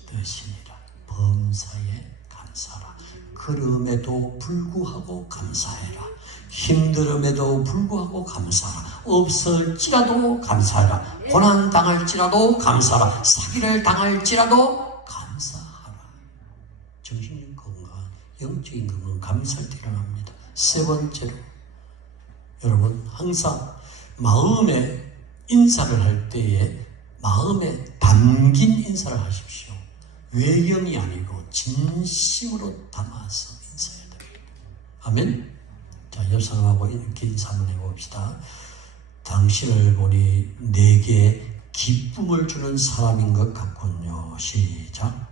뜻이니라. 범사에 감사하라. 그럼에도 불구하고 감사해라. 힘들음에도 불구하고 감사하라. 없을지라도 감사하라. 고난 당할지라도 감사하라. 사기를 당할지라도 감사하라. 정신적 건강, 영적인 건강 감사할 때 일어납니다. 세 번째로, 여러분 항상 마음에 인사를 할 때에 마음에 담긴 인사를 하십시오. 외형이 아니고 진심으로 담아서 인사해야 됩니다. 아멘. 자, 옆 사람하고 이렇게 인사 한번 해봅시다. 당신을 보니 내게 기쁨을 주는 사람인 것 같군요. 시작.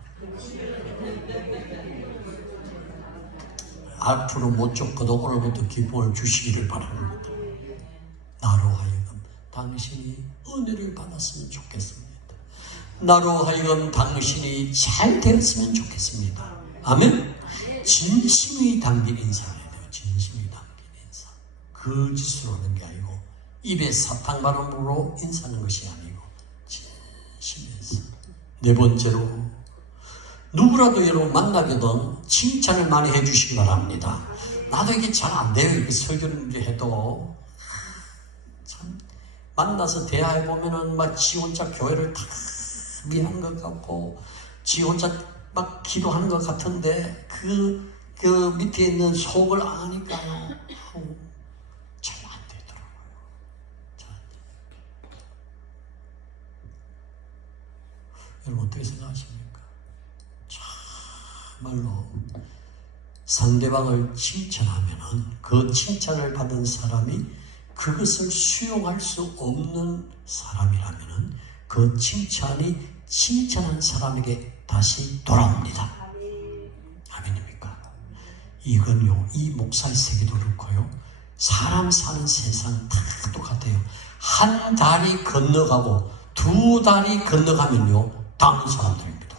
앞으로 못 줬고도 오늘부터 기쁨을 주시기를 바랍니다. 나로 하여금 당신이 은혜를 받았으면 좋겠습니다. 나로 하여금 당신이 잘 되었으면 좋겠습니다. 아멘. 진심이 담긴 인사를 해야 돼요. 진심이 담긴 인사. 거짓으로 하는 게 아니고 입에 사탕 발음으로 인사하는 것이 아니고 진심에서. 네 번째로, 누구라도 여러분 만나게 되면 칭찬을 많이 해주시기 바랍니다. 나도 이게 잘 안 돼요. 이렇게 설교를 해도 참 만나서 대화해보면은 막 지 혼자 교회를 다 위한 것 같고 지 혼자 막 기도하는 것 같은데 그 밑에 있는 속을 아니까요. 잘 안 되더라고요. 잘 안 돼요. 여러분 어떻게 생각하십니까? 정말로 상대방을 칭찬하면은 그 칭찬을 받은 사람이 그것을 수용할 수 없는 사람이라면은 그 칭찬이 칭찬한 사람에게 다시 돌아옵니다. 아멘입니까? 이건요, 이 목사의 세계도 그렇고요, 사람 사는 세상 다 똑같아요. 한 다리 건너가고 두 다리 건너가면요 다른 사람들입니다.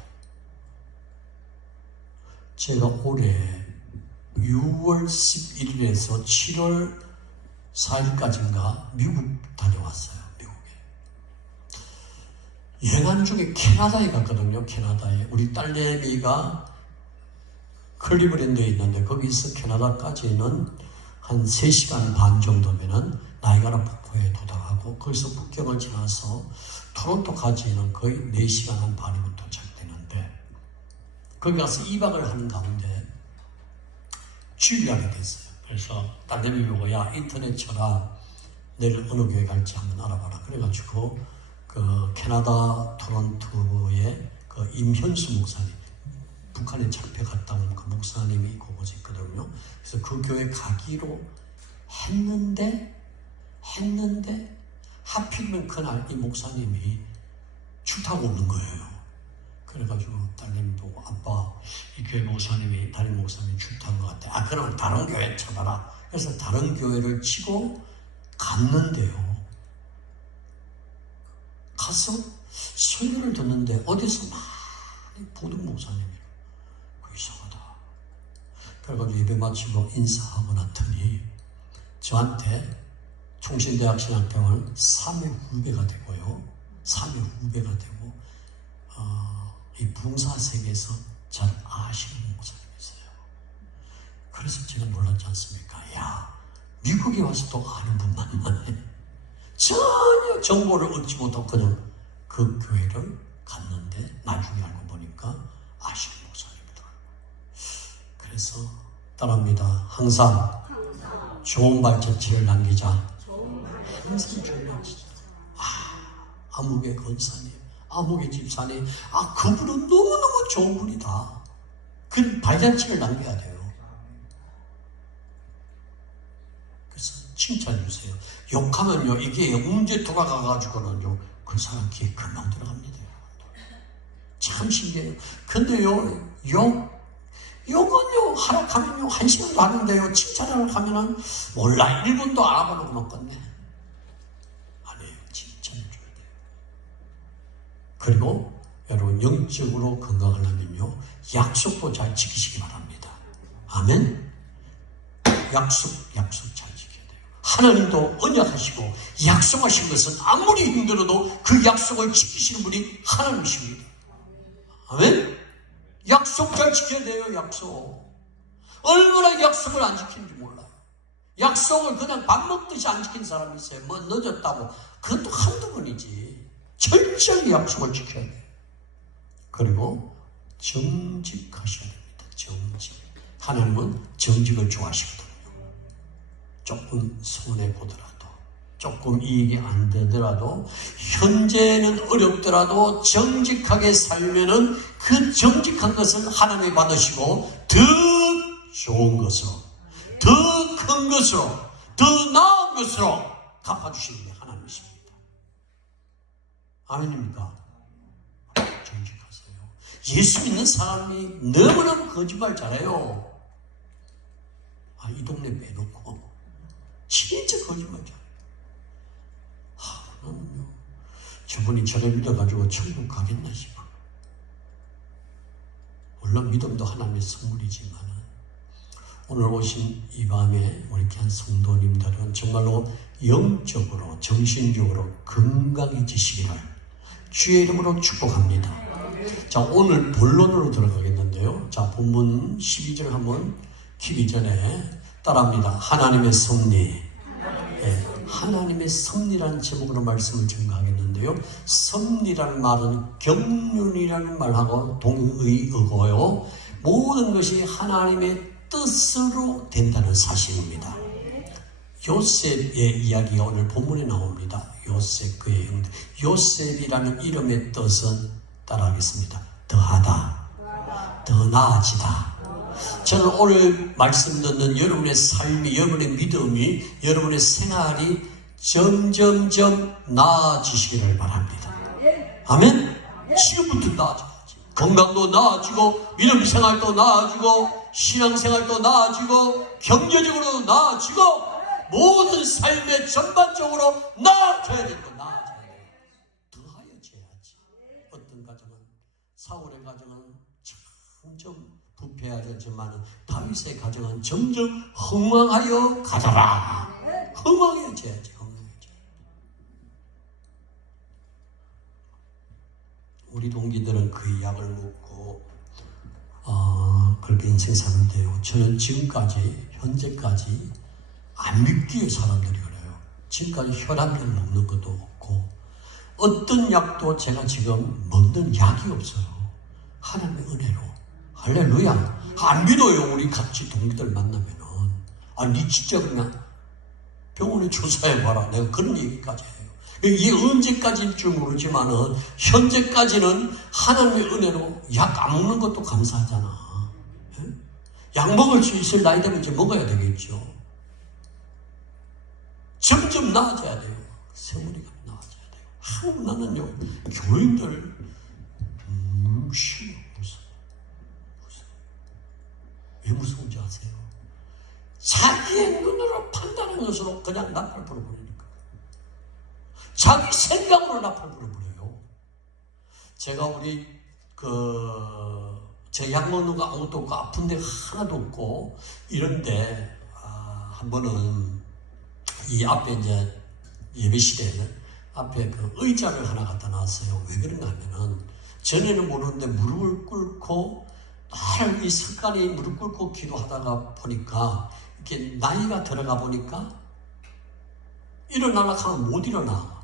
제가 올해 6월 11일에서 7월 4일까지인가 미국 다녀왔어요. 미국에. 여행 중에 캐나다에 갔거든요. 캐나다에. 우리 딸내미가 클리브랜드에 있는데 거기서 캐나다까지는 한 3시간 반 정도면은 나이가라 폭포에 도착하고 거기서 북경을 지나서 토론토까지는 거의 4시간 한 반이면 도착되는데 거기 가서 2박을 하는 가운데 주일날이 됐어요. 그래서 딸내미 보고 야 인터넷 쳐라. 내일 어느 교회 갈지 한번 알아봐라. 그래가지고 그 캐나다 토론토의 그 임현수 목사님, 북한에 잡혀갔다 온 그 목사님이 그곳에 있거든요. 그래서 그 교회 가기로 했는데 하필이면 그날 이 목사님이 출타가 없는 거예요. 그래가지고 딸내미 보고 아빠 이 교회 목사님이 담임 목사님이 출타한 것 같아. 그러면 다른 교회 쳐봐라. 그래서 다른 교회를 치고 갔는데요. 가서 설교를 듣는데 어디서 많이 보던 목사님이에요. 그 이상하다. 그래가지고 예배 마치고 인사하고 났더니 저한테 총신대학 신학병원 3회 후배가 되고요. 3회 후배가 되고 이 부흥사 세계에서 잘 아시는 목사님이세요. 그래서 제가 놀랐지 않습니까? 야, 미국에 와서 또 아는 분 만나네. 전혀 정보를 얻지 못하고 그냥 그 교회를 갔는데 나중에 알고 보니까 아시는 목사님이더라고요. 그래서 따라합니다. 항상 좋은 발자취를 남기자. 항상 좋은 발자취. 아무개 권사님, 아무개 집사님, 그분은 너무너무 좋은 분이다. 그 발자취를 남겨야 돼요. 그래서 칭찬해 주세요. 욕하면요, 이게 언제 돌아가가지고는요, 그 사람 귀에 금방 들어갑니다. 참 신기해요. 근데요, 욕은요, 하락하면요, 1시간도 하는데요, 칭찬을 하면은, 몰라, 1분도 안 하고만 끝내. 아니에요. 칭찬해 줘야 돼요. 그리고, 여러분, 영적으로 건강하려면요, 약속도 잘 지키시기 바랍니다. 아멘? 약속 잘 지켜야 돼요. 하나님도 언약하시고, 약속하신 것은 아무리 힘들어도 그 약속을 지키시는 분이 하나님이십니다. 아멘? 약속 잘 지켜야 돼요. 약속. 얼마나 약속을 안 지키는지 몰라요. 약속을 그냥 밥 먹듯이 안 지킨 사람이 있어요. 뭐 늦었다고. 그것도 한두 번이지. 철저히 약속을 지켜야 돼요. 그리고 정직하셔야 됩니다. 정직. 하나님은 정직을 좋아하시거든요. 조금 손해보더라도, 조금 이익이 안 되더라도, 현재는 어렵더라도 정직하게 살면은 그 정직한 것을 하나님이 받으시고 더 좋은 것으로, 더 큰 것으로, 더 나은 것으로 갚아주시는 게 하나님이십니다. 아멘입니까? 정직하세요. 예수 믿는 사람이 너무너무 거짓말 잘해요. 이 동네 빼놓고 진짜 거짓말 잘해요. 나는요, 저분이 저를 믿어가지고 천국 가겠나 싶어. 물론 믿음도 하나님의 선물이지만 오늘 오신 이 밤에 우리 귀한 성도님들은 정말로 영적으로 정신적으로 건강해지시기를 주의 이름으로 축복합니다. 자, 오늘 본론으로 들어가겠는데요. 자, 본문 12절 한번 키기 전에 따라합니다. 하나님의 섭리. 하나님의 섭리라는 제목으로 말씀을 증거하겠는데요. 섭리라는 말은 경륜이라는 말하고 동의어고요. 모든 것이 하나님의 뜻으로 된다는 사실입니다. 요셉의 이야기가 오늘 본문에 나옵니다. 요셉 그의 형들. 요셉이라는 이름의 뜻은 따라하겠습니다. 더하다, 더 나아지다. 저는 오늘 말씀 듣는 여러분의 삶이, 여러분의 믿음이, 여러분의 생활이 점점점 나아지시기를 바랍니다. 아멘? 지금부터 나아져야지. 건강도 나아지고, 믿음 생활도 나아지고, 신앙생활도 나아지고, 경제적으로도 나아지고, 모든 삶의 전반적으로 나아져야 되고, 나아져야 돼요. 더하여져야지. 어떤 가정은, 사울의 가정은 점점 부패하였지만 다윗의 가정은 점점 흥왕하여 가더라. 흥왕해져야지. 우리 동기들은 그 이야기를 묻고 그렇게 인생 사는데요. 저는 지금까지 현재까지 안 믿기에 사람들이 그래요. 지금까지 혈압약 먹는 것도 없고 어떤 약도 제가 지금 먹는 약이 없어요. 하나님의 은혜로. 할렐루야. 안 믿어요. 우리 같이 동기들 만나면은. 니 진짜 그냥 병원에 조사해봐라. 내가 그런 얘기까지 해요. 이게 언제까지일 줄 모르지만은 현재까지는 하나님의 은혜로 약 안 먹는 것도 감사하잖아. 약 먹을 수 있을 나이 되면 이제 먹어야 되겠죠. 점점 나아져야 돼요. 세월이가 나아져야 돼요. 한국 나는요, 교인들 무서워. 왜 무서운지 아세요? 자기의 눈으로 판단하는 것으로 그냥 나팔 불어버리니까. 자기 생각으로 나팔 불어버려요. 제가 우리 저 약 먹는 거 아무것도 없고 아픈 데가 하나도 없고 이런데 한 번은 이 앞에 이제 예배 시대에 앞에 그 의자를 하나 갖다 놨어요. 왜 그런가 하면은 전에는 모르는데 무릎을 꿇고 날 이 습관이 무릎 꿇고 기도하다가 보니까 이렇게 나이가 들어가 보니까 일어나려고 하면 못 일어나.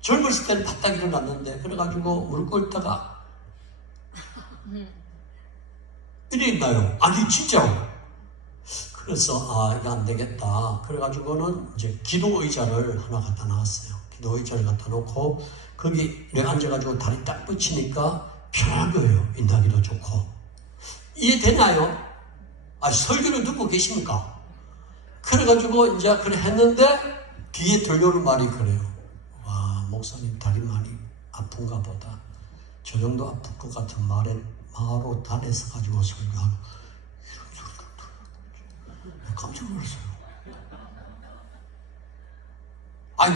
젊었을 때는 바짝 일어났는데 그래가지고 무릎 꿇다가 이래 있나요? 아니 진짜로. 그래서 이거 안 되겠다. 그래가지고는 이제 기도 의자를 하나 갖다 놨어요. 기도 의자를 갖다 놓고 거기 내가 앉아가지고 다리 딱 붙이니까 편한 거예요. 인하기도 좋고. 이해되나요? 설교를 듣고 계십니까? 그래가지고 이제 그래 했는데 뒤에 들려오는 말이 그래요. 와, 목사님 다리 많이 아픈가 보다. 저 정도 아플 것 같은 말에 바로 단에서 가지고 설교하고 깜짝 놀랐어요.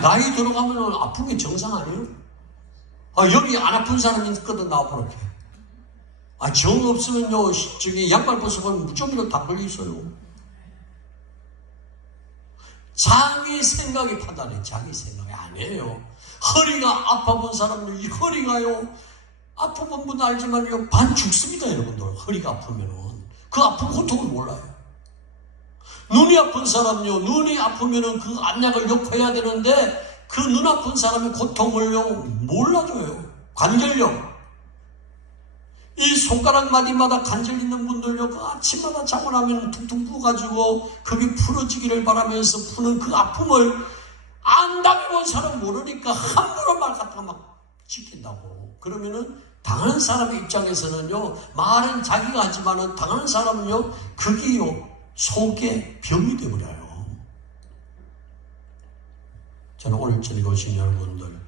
나이 들어가면 아픈 게 정상 아니에요? 여기 안 아픈 사람이 있거든, 나와보렇게. 정 없으면요, 저기 양말 벗으면 무좀이라도 다 걸려 있어요. 자기 생각이 판단해, 자기 생각이 아니에요. 허리가 아파본 사람들, 이 허리가요, 아프본 분도 알지만요, 반 죽습니다, 여러분들. 허리가 아프면은. 그 아픈 고통을 몰라요. 눈이 아픈 사람요, 눈이 아프면은 그 안약을 엮어야 되는데, 그 눈 아픈 사람의 고통을요, 몰라줘요. 관절염. 이 손가락 마디마다 관절 있는 분들요, 그 아침마다 자고 나면 퉁퉁 부어가지고, 그게 풀어지기를 바라면서 푸는 그 아픔을 안 당해본 사람 모르니까 함부로 말 갖다가 막 지킨다고. 그러면은, 당하는 사람의 입장에서는요, 말은 자기가 하지만은 당하는 사람은요, 그게요, 속에 병이 되어버려요. 저는 오늘 저녁에 오신 여러분들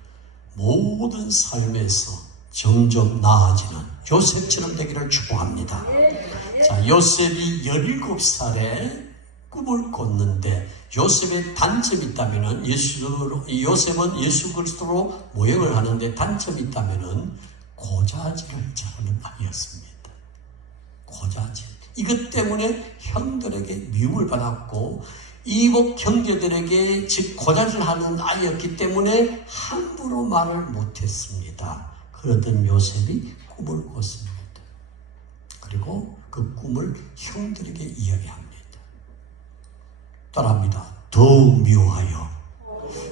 모든 삶에서 점점 나아지는 요셉처럼 되기를 축복합니다. 자, 요셉이 17살에 꿈을 꿨는데 요셉의 단점이 있다면은 요셉은 예수 그리스도로 모형을 하는데 단점이 있다면은 고자질을 잘하는 아이였습니다. 고자질. 이것 때문에 형들에게 미움을 받았고 이복 형제들에게 즉 고자질하는 아이였기 때문에 함부로 말을 못했습니다. 그러던 요셉이 꿈을 꿨습니다. 그리고 그 꿈을 형들에게 이야기합니다. 따라합니다. 더욱 미워하여.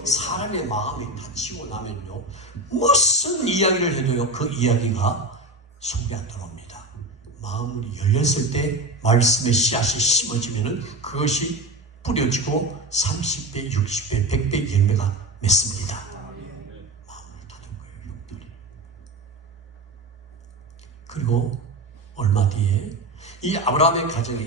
사람의 마음이 다치고 나면요, 무슨 이야기를 해도요, 그 이야기가 속에 안 들어옵니다. 마음이 열렸을 때 말씀의 씨앗이 심어지면은 그것이 뿌려지고 30배, 60배, 100배 열매가 맺습니다. 마음을 닫은 거예요, 형들이. 그리고 얼마 뒤에 이 아브라함의 가정이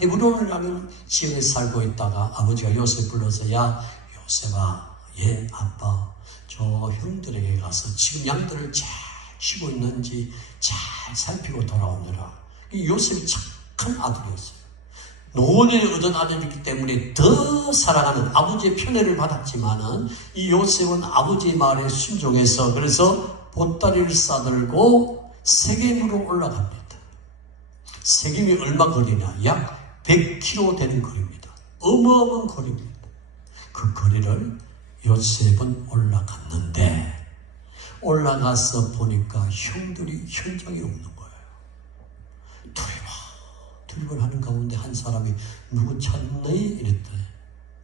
헤브론이라는 지역에 살고 있다가 아버지가 요셉 불러서 야 요셉아, 얘 아빠 저 형들에게 가서 지금 양들을 잘 쉬고 있는지 잘 살피고 돌아오느라. 이 요셉이 착한 아들이었어요. 노년에 얻은 아들이기 때문에 더 사랑하는 아버지의 편애를 받았지만은 이 요셉은 아버지의 말에 순종해서 그래서 보따리를 싸들고 세겜으로 올라갑니다. 세겜이 얼마 거리냐? 약 100km 되는 거리입니다. 어마어마한 거리입니다. 그 거리를 요셉은 올라갔는데 올라가서 보니까 형들이 현장에 없는 거예요. 두리번 하는 가운데 한 사람이 누구 찾니? 이랬더니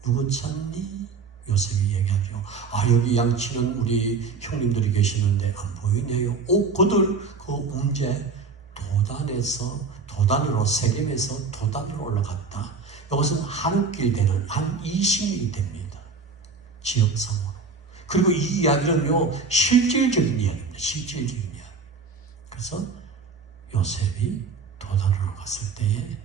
누구 찾니? 요셉이 얘기하죠. 여기 양치는 우리 형님들이 계시는데 안 보이네요. 그들 그 음제 도단으로 세겜에서 도단으로 올라갔다. 이것은 하늘길 되는 한 20일이 됩니다. 지역상으로. 그리고 이 이야기는요, 실질적인 이야기입니다. 실질적인 이야기. 그래서 요셉이 도단으로 갔을 때에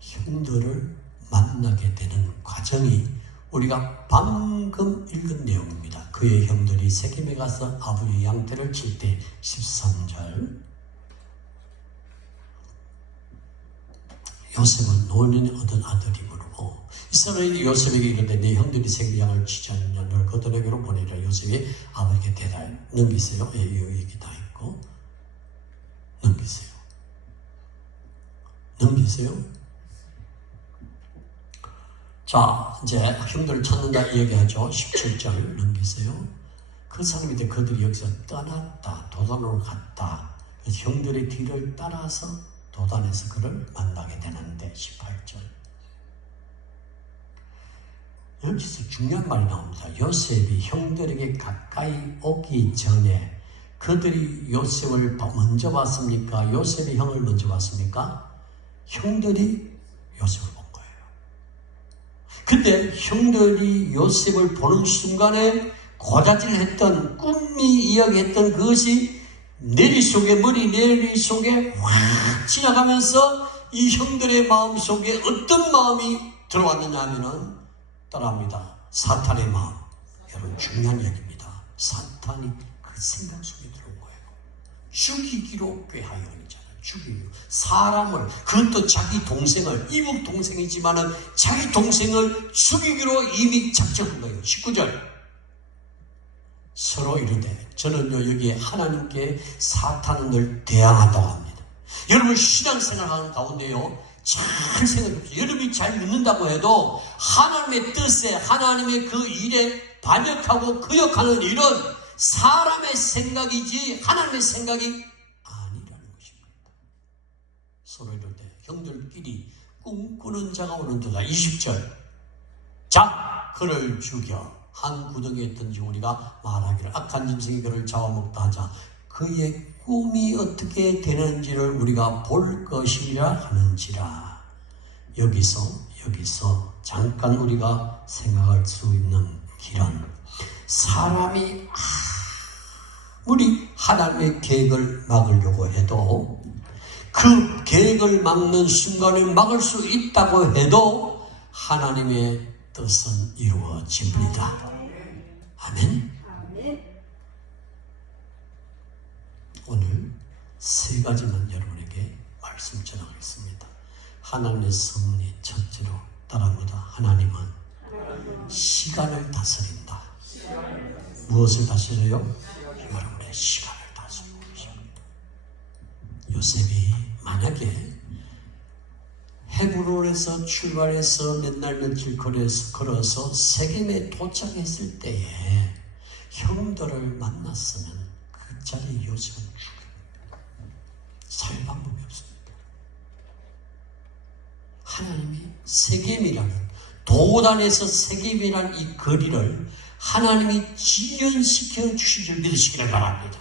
형들을 만나게 되는 과정이 우리가 방금 읽은 내용입니다. 그의 형들이 세겜에 가서 아버지의 양떼를 칠 때 13절 요셉은 노년에 얻은 아들이므로 이스라엘이 요셉에게 이르되 내 형들이 세겜 양을 치지 않느냐 너를 그들에게로 보내라. 요셉이 아버지에게 대답하는 게 있어요. 이 얘기 다 있고 넘기세요. 넘기세요. 자, 이제 형들을 찾는다 얘기하죠. 17절 넘기세요. 그 사람인데 그들이 여기서 떠났다. 도단으로 갔다. 그래서 형들의 뒤를 따라서 도단에서 그를 만나게 되는데 18절. 여기서 중요한 말이 나옵니다. 요셉이 형들에게 가까이 오기 전에 그들이 요셉을 먼저 봤습니까? 요셉이 형을 먼저 봤습니까? 형들이 요셉을 본 거예요. 근데 형들이 요셉을 보는 순간에 고자질했던 꿈이 이야기했던 그것이 머리 속에 확 지나가면서 이 형들의 마음 속에 어떤 마음이 들어왔느냐 하면은 따라합니다. 사탄의 마음. 여러분 중요한 얘기입니다. 사탄이 그 생각 속에 들어온 거예요. 죽이기로 꾀하여이잖아요. 죽이기로. 사람을, 그것도 자기 동생을, 이국 동생이지만은 자기 동생을 죽이기로 이미 작정한 거예요. 19절. 서로 이르되, 저는요 여기에 하나님께 사탄은 늘 대항하다고 합니다. 여러분 신앙생활하는 가운데요 잘 생각해보세요. 여러분이 잘 믿는다고 해도 하나님의 뜻에, 하나님의 그 일에 반역하고 거역하는 일은 사람의 생각이지 하나님의 생각이 아니라는 것입니다. 서로 이르되 형들끼리 꿈꾸는 자가 오는도다. 20절. 자, 그를 죽여 한 구덩이에 던지고 우리가 말하기를 악한 짐승이 그를 잡아먹다 하자. 그의 꿈이 어떻게 되는지를 우리가 볼 것이라 하는지라. 여기서 잠깐 우리가 생각할 수 있는 길은, 사람이 아무리 하나님의 계획을 막으려고 해도, 그 계획을 막는 순간을 막을 수 있다고 해도 하나님의 뜻은 이루어집니다. 아멘. 오늘 세 가지만 여러분에게 말씀 전하겠습니다. 하나님의 섭리 첫째로 따라합니다. 하나님은 시간을 다스린다. 무엇을 다스려요? 여러분의 시간을 다스리고 계십니다. 요셉이 만약에 헤브론에서 출발해서 몇 날 며칠 걸어서 세겜에 도착했을 때에 형들을 만났으면 그 자리에 요셉은 죽입니다. 살 방법이 없습니다. 하나님이 세겜이라는, 도단에서 세겜이라는 이 거리를 하나님이 지연시켜 주신 줄 믿으시기를 바랍니다.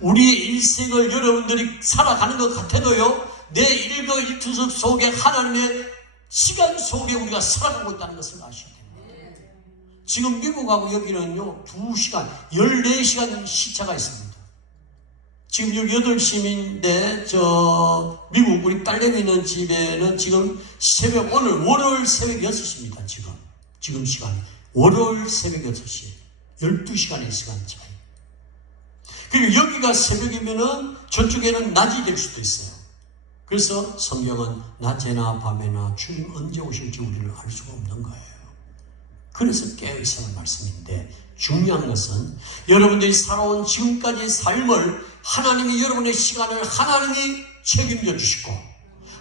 우리의 일생을 여러분들이 살아가는 것 같아도요, 내 일거일투족 속에 하나님의 시간 속에 우리가 살아가고 있다는 것을 아셔야 됩니다. 지금 미국하고 여기는요 2시간, 14시간 시차가 있습니다. 지금 여기 8시인데 미국 우리 딸내미 있는 집에는 지금 오늘 월요일 새벽 6시입니다. 지금 시간이 월요일 새벽 6시, 12시간의 시간 차이. 그리고 여기가 새벽이면은 저쪽에는 낮이 될 수도 있어요. 그래서 성경은 낮에나 밤에나 주님 언제 오실지 우리를 알 수가 없는 거예요. 그래서 깨어있으라는 말씀인데, 중요한 것은 여러분들이 살아온 지금까지의 삶을 하나님이 여러분의 시간을 하나님이 책임져 주시고,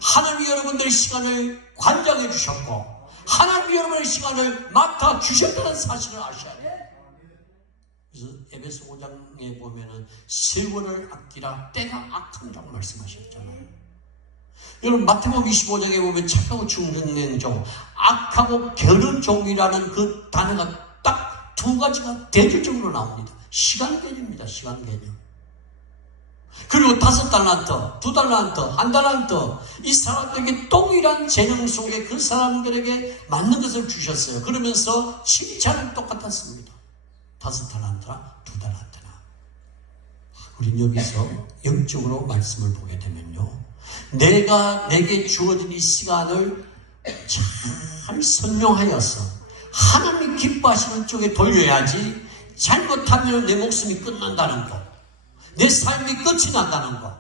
하나님이 여러분들의 시간을 관장해 주셨고, 하나님이 여러분의 시간을 맡아 주셨다는 사실을 아셔야 돼요. 그래서 에베소 5장에 보면은 세월을 아끼라 때가 악한다고 말씀하셨잖아요. 여러분 마태복음 25장에 보면 착하고 충성된 종, 악하고 게으른 종이라는 그 단어가 딱 두 가지가 대질적으로 나옵니다. 시간 개념입니다. 시간 개념. 그리고 5달란트, 2달란트, 1달란트, 이 사람들에게 동일한 재능 속에 그 사람들에게 맞는 것을 주셨어요. 그러면서 칭찬은 똑같았습니다. 5달란트나 2달란트나. 우린 여기서 영적으로 말씀을 보게 되면요, 내게 주어진 이 시간을 잘 설명하여서 하나님이 기뻐하시는 쪽에 돌려야지, 잘못하면 내 목숨이 끝난다는 것, 내 삶이 끝이 난다는 것.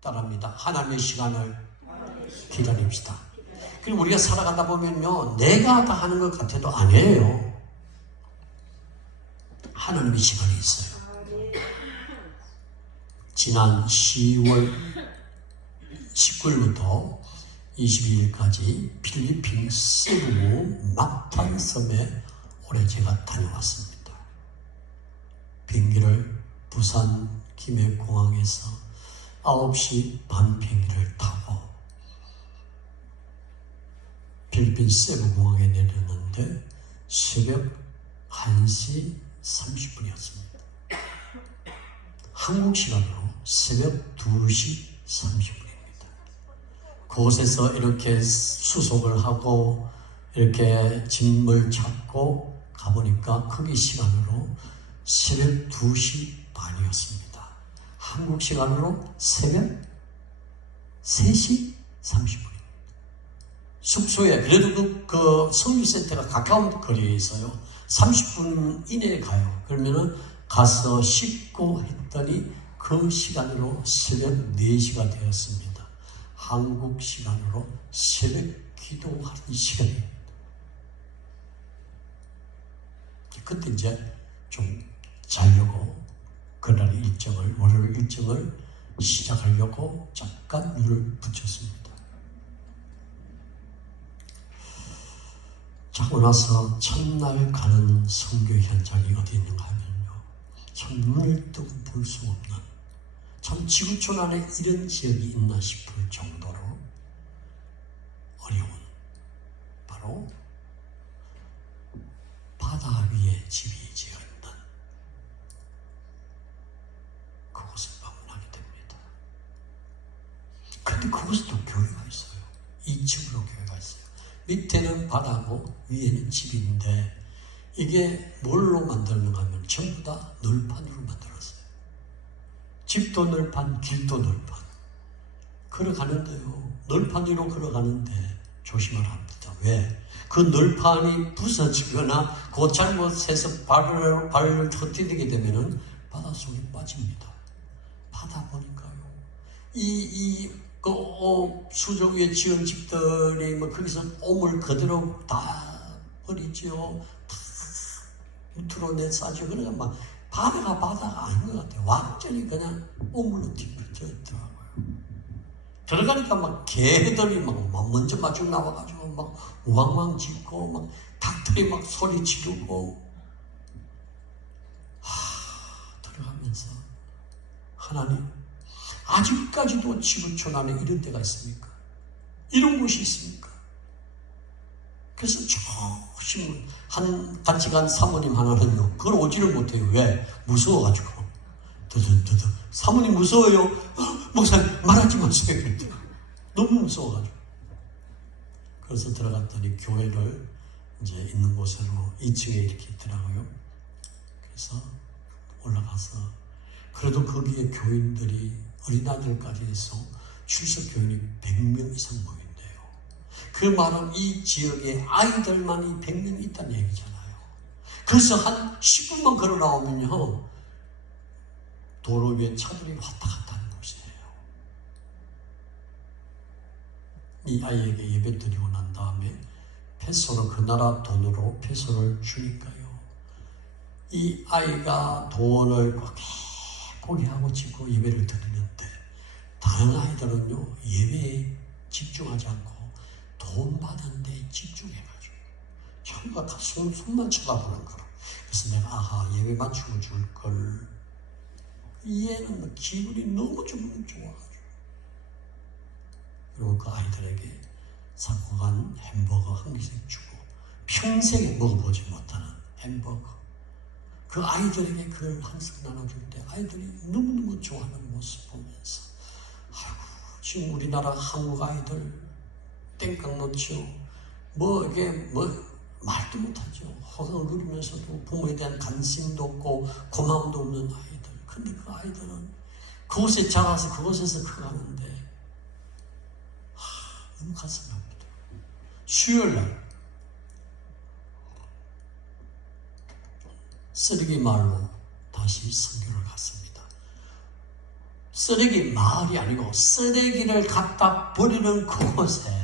따라합니다. 하나님의 시간을 기다립시다. 그리고 우리가 살아가다 보면요, 내가 다 하는 것 같아도 아니에요. 하나님의 시간이 있어요. 지난 10월 19일부터 22일까지 필리핀 세부 막탄 섬에 올해 제가 다녀왔습니다. 비행기를 부산 김해공항에서 9시 반 비행기를 타고 필리핀 세부 공항에 내렸는데 새벽 1시 30분이었습니다. 한국 시간으로 새벽 2시 30분입니다. 그곳에서 이렇게 수속을 하고 이렇게 짐을 찾고 가보니까 거기 시간으로 새벽 2시 반이었습니다. 한국 시간으로 새벽 3시 30분입니다. 숙소에 그래도 그 성유센터가 가까운 거리에 있어요. 30분 이내에 가요. 그러면은 가서 씻고 했더니 그 시간으로 새벽 4시가 되었습니다. 한국 시간으로 새벽 기도하는 시간입니다. 그때 이제 좀 자려고 그날 월요일 일정을 시작하려고 잠깐 눈을 붙였습니다. 자고 나서 첫날 가는 선교 현장이 어디 있는가 하면요, 참 눈을 뜨고 볼 수 없는, 참 지구촌 안에 이런 지역이 있나 싶을 정도로 어려운, 바로 바다 위에 집이 지어 있는 그곳을 방문하게 됩니다. 그런데 그곳에도 교회가 있어요. 2층으로 교회가 있어요. 밑에는 바다고 위에는 집인데 이게 뭘로 만들었는가 하면 전부 다 널판으로 만들었어요. 집도 널판, 길도 널판. 걸어가는데요, 널판 위로 걸어가는데 조심을 합니다. 왜? 그 널판이 부서지거나 그 잘못해서 발을 헛디디게 되면은 바닷속에 빠집니다. 바다 보니까요, 수족 위에 지은 집들이 뭐 거기서 오물 그대로 다 버리죠. 다 밑으로 내싸죠. 그러니까 막 바다가 아닌 것 같아요. 완전히 그냥 오물로 뒤집혀져 있더라고요. 들어가니까 막 개들이 막 먼저 마중 나와가지고 막 우왕왕 짖고 막 닭들이 막 소리 지르고, 들어가면서 하나님, 아직까지도 지구촌 안에 이런 데가 있습니까? 이런 곳이 있습니까? 그래서 조금 같이 간 사모님 하나는요, 그걸 오지를 못해요. 왜? 무서워가지고. 드득드득. 사모님 무서워요. 목사님 말하지 마세요. 너무 무서워가지고. 그래서 들어갔더니 교회를 이제 있는 곳으로 2층에 이렇게 있더라고요. 그래서 올라가서 그래도 거기에 교인들이 어린아이들까지 해서 출석 교인이 100명 이상 모인대요. 그 말은 이 지역에 아이들만이 100명 있다는 얘기잖아요. 그래서 한 10분만 걸어 나오면요, 도로 위에 차들이 왔다 갔다 하는 곳이에요. 이 아이에게 예배 드리고 난 다음에 페소로, 그 나라 돈으로 페소를 주니까요, 이 아이가 돈을 포기하고 짓고 예배를 드리는데 다른 아이들은요, 예배에 집중하지 않고 돈 받은 데 집중해가지고 전부 다 손만 쳐다보는 거라. 그래서 내가 예배 맞추고 줄걸. 얘는 뭐 기분이 너무 좋아가지고, 그리고 그 아이들에게 사고 간 햄버거 한 개씩 주고, 평생에 먹어보지 못하는 햄버거, 그 아이들에게 그걸 항상 나눠줄 때 아이들이 너무너무 좋아하는 모습 보면서, 아이고, 지금 우리나라 한국 아이들 땡깡 놓죠. 이게 말도 못하죠. 허걱거리면서도 부모에 대한 관심도 없고 고마움도 없는 아이들. 근데 그 아이들은 그곳에 자라서 그곳에서 커가는데 너무 가슴이 아프다. 수요일날 쓰레기 마을로 다시 선교를 갔습니다. 쓰레기 마을이 아니고 쓰레기를 갖다 버리는 그곳에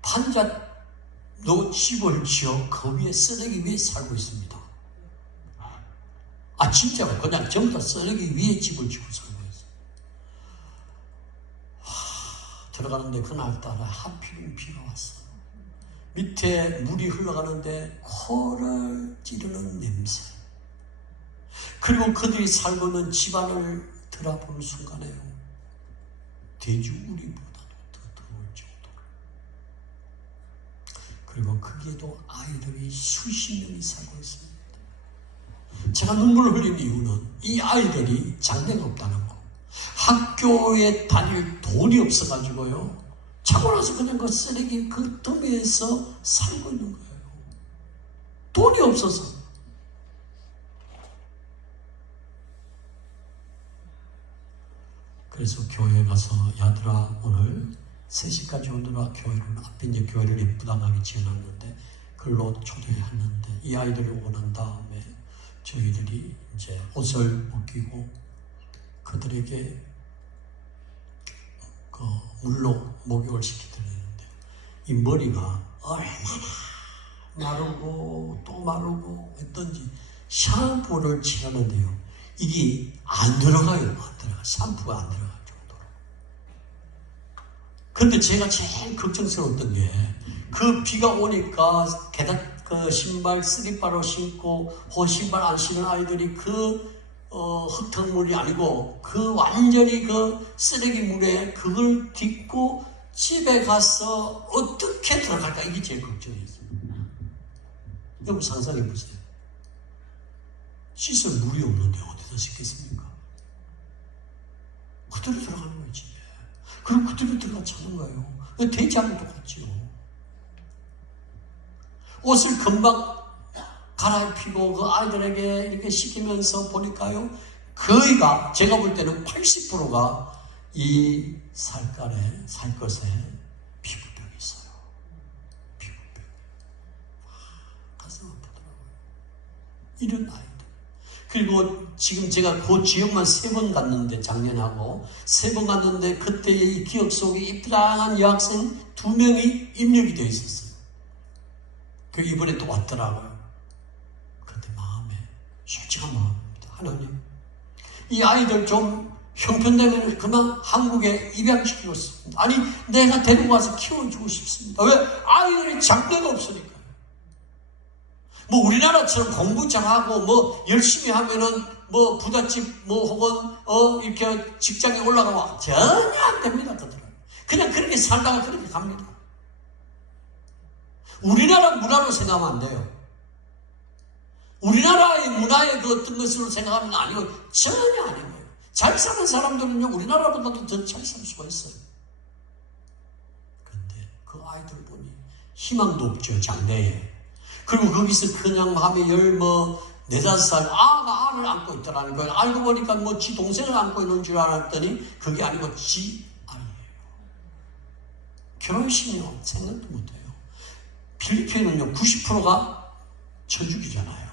판잣노 집을 지어 그 위에 쓰레기 위에 살고 있습니다. 진짜로 그냥 전부 다 쓰레기 위에 집을 지고 살고 있어요. 들어가는데 그날따라 하필 비가 왔어. 밑에 물이 흘러가는데 코를 찌르는 냄새. 그리고 그들이 살고 있는 집안을 들어보는 순간에요, 돼지우리보다도 더 더울 정도로. 그리고 거기에도 아이들이 수십 명이 살고 있습니다. 제가 눈물을 흘린 이유는 이 아이들이 장래가 없다는 거, 학교에 다닐 돈이 없어가지고요, 자고 나서 그냥 그 쓰레기 그 더미에서 살고 있는 거예요. 돈이 없어서. 그래서 교회에 가서, 야들아 오늘 3시까지 오느라 교회를, 앞에 이제 교회를 예쁘당하게 지어놨는데 그걸로 초대했는데, 이 아이들을 오고 난 다음에 저희들이 이제 옷을 벗기고 그들에게 그 물로 목욕을 시켜드리는데, 이 머리가 얼마나 마르고 또 마르고 했던지 샴푸를 칠하는데요, 이게 안 들어가요. 안 들어가. 샴푸가 안 들어갈 정도로. 그런데 제가 제일 걱정스러웠던 게, 그 비가 오니까 게다 그 신발 슬리퍼로 신고 호신발 안 신은 아이들이 그 흙탕물이 아니고 그 완전히 그 쓰레기 물에 그걸 딛고 집에 가서 어떻게 들어갈까, 이게 제일 걱정이었습니다. 여러분 상상해 보세요. 씻을 물이 없는데 어디다 씻겠습니까? 그대로 들어가는 거예요, 집에. 그리고 그대로 들어가 자는 거예요. 돼지하고 똑같지요. 옷을 금방 갈아입히고 그 아이들에게 이렇게 시키면서 보니까요, 거의가, 제가 볼 때는 80%가 이 살것에 피부병이 있어요. 피부병. 가슴 아프더라고요. 이런 아이들. 그리고 지금 제가 그 지역만 3번 갔는데, 작년하고 3번 갔는데, 그때의 이 기억 속에 이쁘장한 여학생 2명이 입력이 되어 있었어요. 그 이번에 또 왔더라고요. 그런데 마음에, 솔직한 마음입니다. 하나님, 이 아이들 좀 형편되면 그만 한국에 입양시키고 싶습니다. 아니, 내가 데리고 와서 키워주고 싶습니다. 왜? 아이들이 장래가 없으니까요. 뭐 우리나라처럼 공부 잘하고 뭐 열심히 하면은 뭐 부잣집 뭐 혹은 이렇게 직장에 올라가고 전혀 안 됩니다. 그들은 그냥 그렇게 살다가 그렇게 갑니다. 우리나라 문화로 생각하면 안 돼요. 우리나라의 문화의 그 어떤 것으로 생각하면 아니고, 전혀 아니에요. 잘 사는 사람들은요, 우리나라보다도 더 잘 살 수가 있어요. 그런데 그 아이들 보니 희망도 없죠, 장래에. 그리고 거기서 그냥 밤에 4-5살 아가 알을 안고 있더라는 거예요. 알고 보니까 뭐 지 동생을 안고 있는 줄 알았더니 그게 아니고 지 알이에요. 결혼식이요, 생각도 못해요. 필리핀은요, 90%가 천주교잖아요.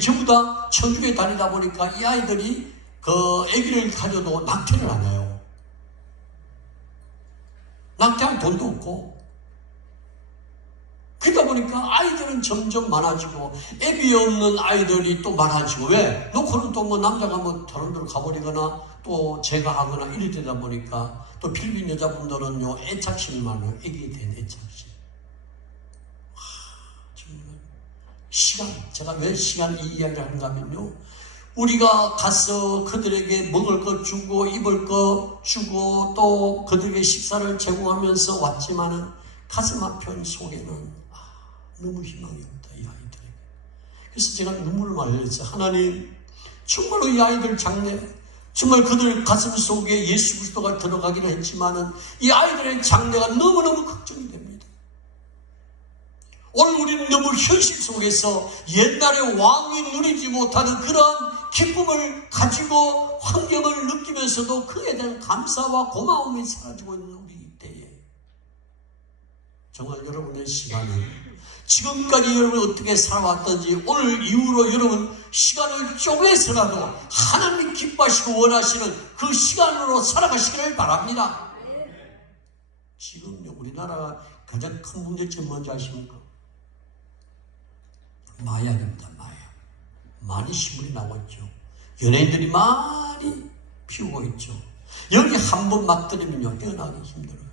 전부 다 천주교에 다니다 보니까 이 아이들이 그 아기를 가져도 낙태를 안 해요. 낙태할 돈도 없고. 그러다 보니까 아이들은 점점 많아지고, 애비 없는 아이들이 또 많아지고, 왜? 놓고는 또 뭐 남자가 뭐 다른 데로 가버리거나 또 제가 하거나 이래 되다 보니까, 또 필리핀 여자분들은요, 애착심이 많아요. 애기에 대한 애착심. 시간, 제가 왜 시간 이 이야기를 하는가 하면요, 우리가 가서 그들에게 먹을 거 주고 입을 거 주고 또 그들에게 식사를 제공하면서 왔지만은 가슴 한편 속에는 너무 희망이 없다, 이 아이들에게. 그래서 제가 눈물을 많이 흘렸어요. 하나님, 정말로 이 아이들 장래, 정말 그들 가슴 속에 예수 그리스도가 들어가기는 했지만은 이 아이들의 장래가 너무너무 걱정이 됩니다. 오늘 우리는 너무 현실 속에서 옛날에 왕이 누리지 못하는 그러한 기쁨을 가지고 환경을 느끼면서도 그에 대한 감사와 고마움이 사라지고 있는 우리 때에, 정말 여러분의 시간은 지금까지 여러분 어떻게 살아왔던지 오늘 이후로 여러분 시간을 쪼개서라도 하나님 기뻐하시고 원하시는 그 시간으로 살아가시기를 바랍니다. 지금요, 우리나라가 가장 큰 문제점이 뭔지 아십니까? 마약입니다. 마약. 많이 신문이 나오고 있죠. 연예인들이 많이 피우고 있죠. 여기 한 번 맞들이면요, 깨어나기 힘들어요.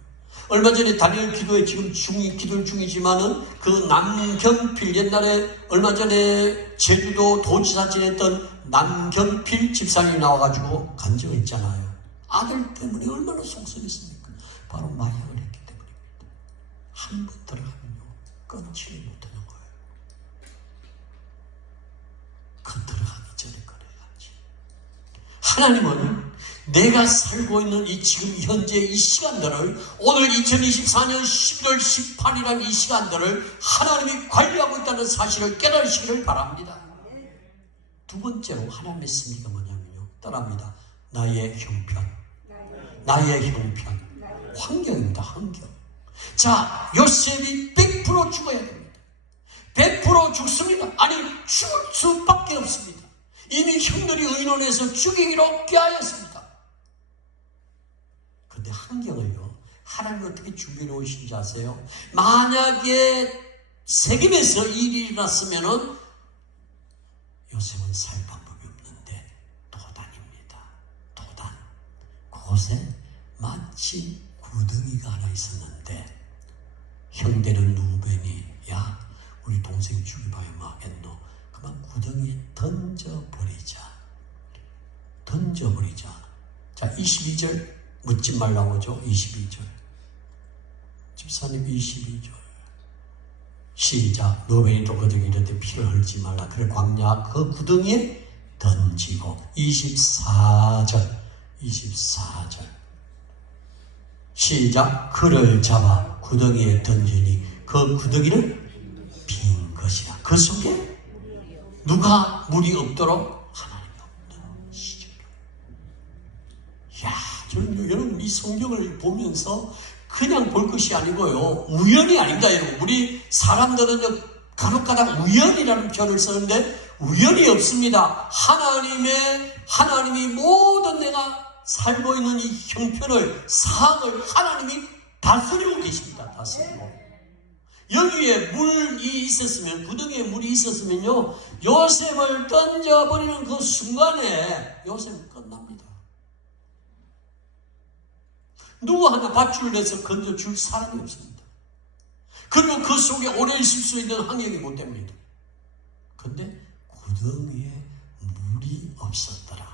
얼마 전에 다니엘 기도에 지금 기도 중이지만은 그 남경필, 옛날에 얼마 전에 제주도 도지사 지냈던 남경필 집사님이 나와가지고 간증했잖아요. 아들 때문에 얼마나 속상했습니까? 바로 마약을 했기 때문입니다. 한 번 들어가면요 끊지 못하는 거예요. 그 들어가기 전에 끊어야지. 하나님은 내가 살고 있는 이 지금 현재 이 시간들을, 오늘 2024년 11월 18일이라는 이 시간들을 하나님이 관리하고 있다는 사실을 깨달으시기를 바랍니다. 두 번째로 하나님의 승리가 뭐냐면요, 따라합니다. 나의 형편, 나의 형편, 환경입니다. 환경. 자, 요셉이 100% 죽어야 됩니다. 100% 죽습니다. 아니, 죽을 수밖에 없습니다. 이미 형들이 의논해서 죽이기로 꾀하였습니다. 근데 환경을요, 하나님이 어떻게 준비해 놓으신지 아세요? 만약에 세겜에서 일이 일어났으면은 요셉은 살 방법이 없는데 도단입니다. 도단. 그곳에 마치 구덩이가 하나 있었는데 형제는 루벤이, 야, 우리 동생 죽이봐야 뭐하겠노? 그만 구덩이에 던져버리자. 자, 22절 묻지 말라고 하죠. 22절. 집사님 22절. 시작. 루벤이 또 구덩이 이런데 피를 흘리지 말라. 그래 광야 그 구덩이에 던지고. 24절. 시작. 그를 잡아 구덩이에 던지니 그 구덩이는 빈 것이라. 그 속에 누가 물이 없도록? 하나님이 없는 시절이요. 이야, 저는 여러분 이 성경을 보면서 그냥 볼 것이 아니고요, 우연이 아닙니다. 여러분, 우리 사람들은 간혹가다 우연이라는 표현을 쓰는데 우연이 없습니다. 하나님이 모든 내가 살고 있는 이 형편을, 상황을 하나님이 다스리고 계십니다. 다스리고. 여기에 물이 있었으면, 구덩이에 물이 있었으면요, 요셉을 던져버리는 그 순간에 요셉은 끝납니다. 누구 하나 밧줄을 내서 건져줄 사람이 없습니다. 그리고 그 속에 오래 있을 수 있는 환경이 못 됩니다. 근데 구덩이에 물이 없었더라.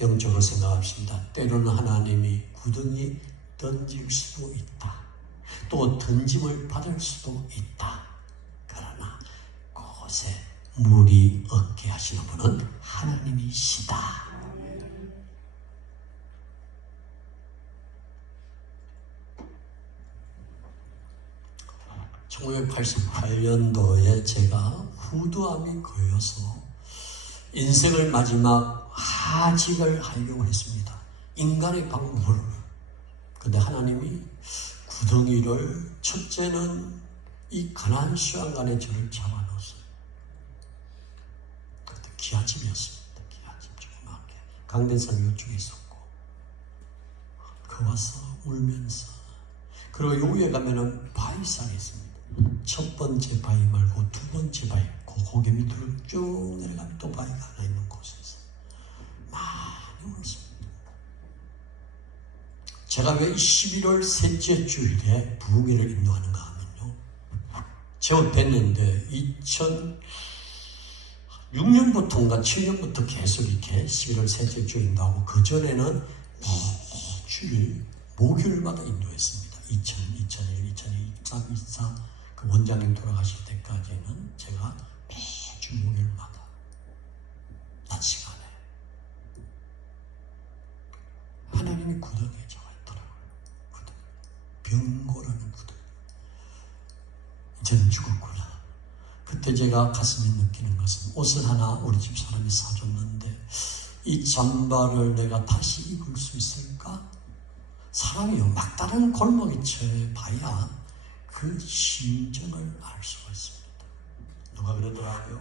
영적으로 생각합시다. 때로는 하나님이 구덩이에 던질 수도 있다. 또 던짐을 받을 수도 있다. 그러나 그곳에 물이 없게 하시는 분은 하나님이시다. 1988년도에 제가 후두암이 걸려서 인생을 마지막 하직을 하려고 했습니다. 인간의 방법으로. 근데 하나님이 구덩이를, 첫째는 이 가나안 수양간에 저를 잡아놓았어요. 그때 기아집이었습니다. 기아집 조그맣게 강변산 이쪽에 있었고, 그 와서 울면서, 그리고 요에 가면은 바위산이 있습니다. 첫 번째 바위 말고 두 번째 바위, 그 고개 밑으로 쭉 내려가면 또 바위가 하나 있는 곳에서 많이 울었습니다. 제가 왜 11월 셋째 주일에 부흥회를 인도하는가 하면요, 제가 뵀는데 2006년부터인가 7년부터 계속 이렇게 11월 셋째 주일 인도하고, 그전에는 매주일 목요일마다 인도했습니다. 2001, 2002, 2024 그 원장님 돌아가실 때까지는 제가 매주 목요일마다 낮 시간에 하나님이 구덩이에 잡아있더라고요. 구덩이. 병고라는 구덩이. 이제는 죽었구나. 그때 제가 가슴에 느끼는 것은, 옷을 하나 우리 집 사람이 사줬는데 이 잠바를 내가 다시 입을 수 있을까? 사람이요, 막다른 골목에 처해봐야 그 심정을 알 수가 있습니다. 누가 그러더라고요.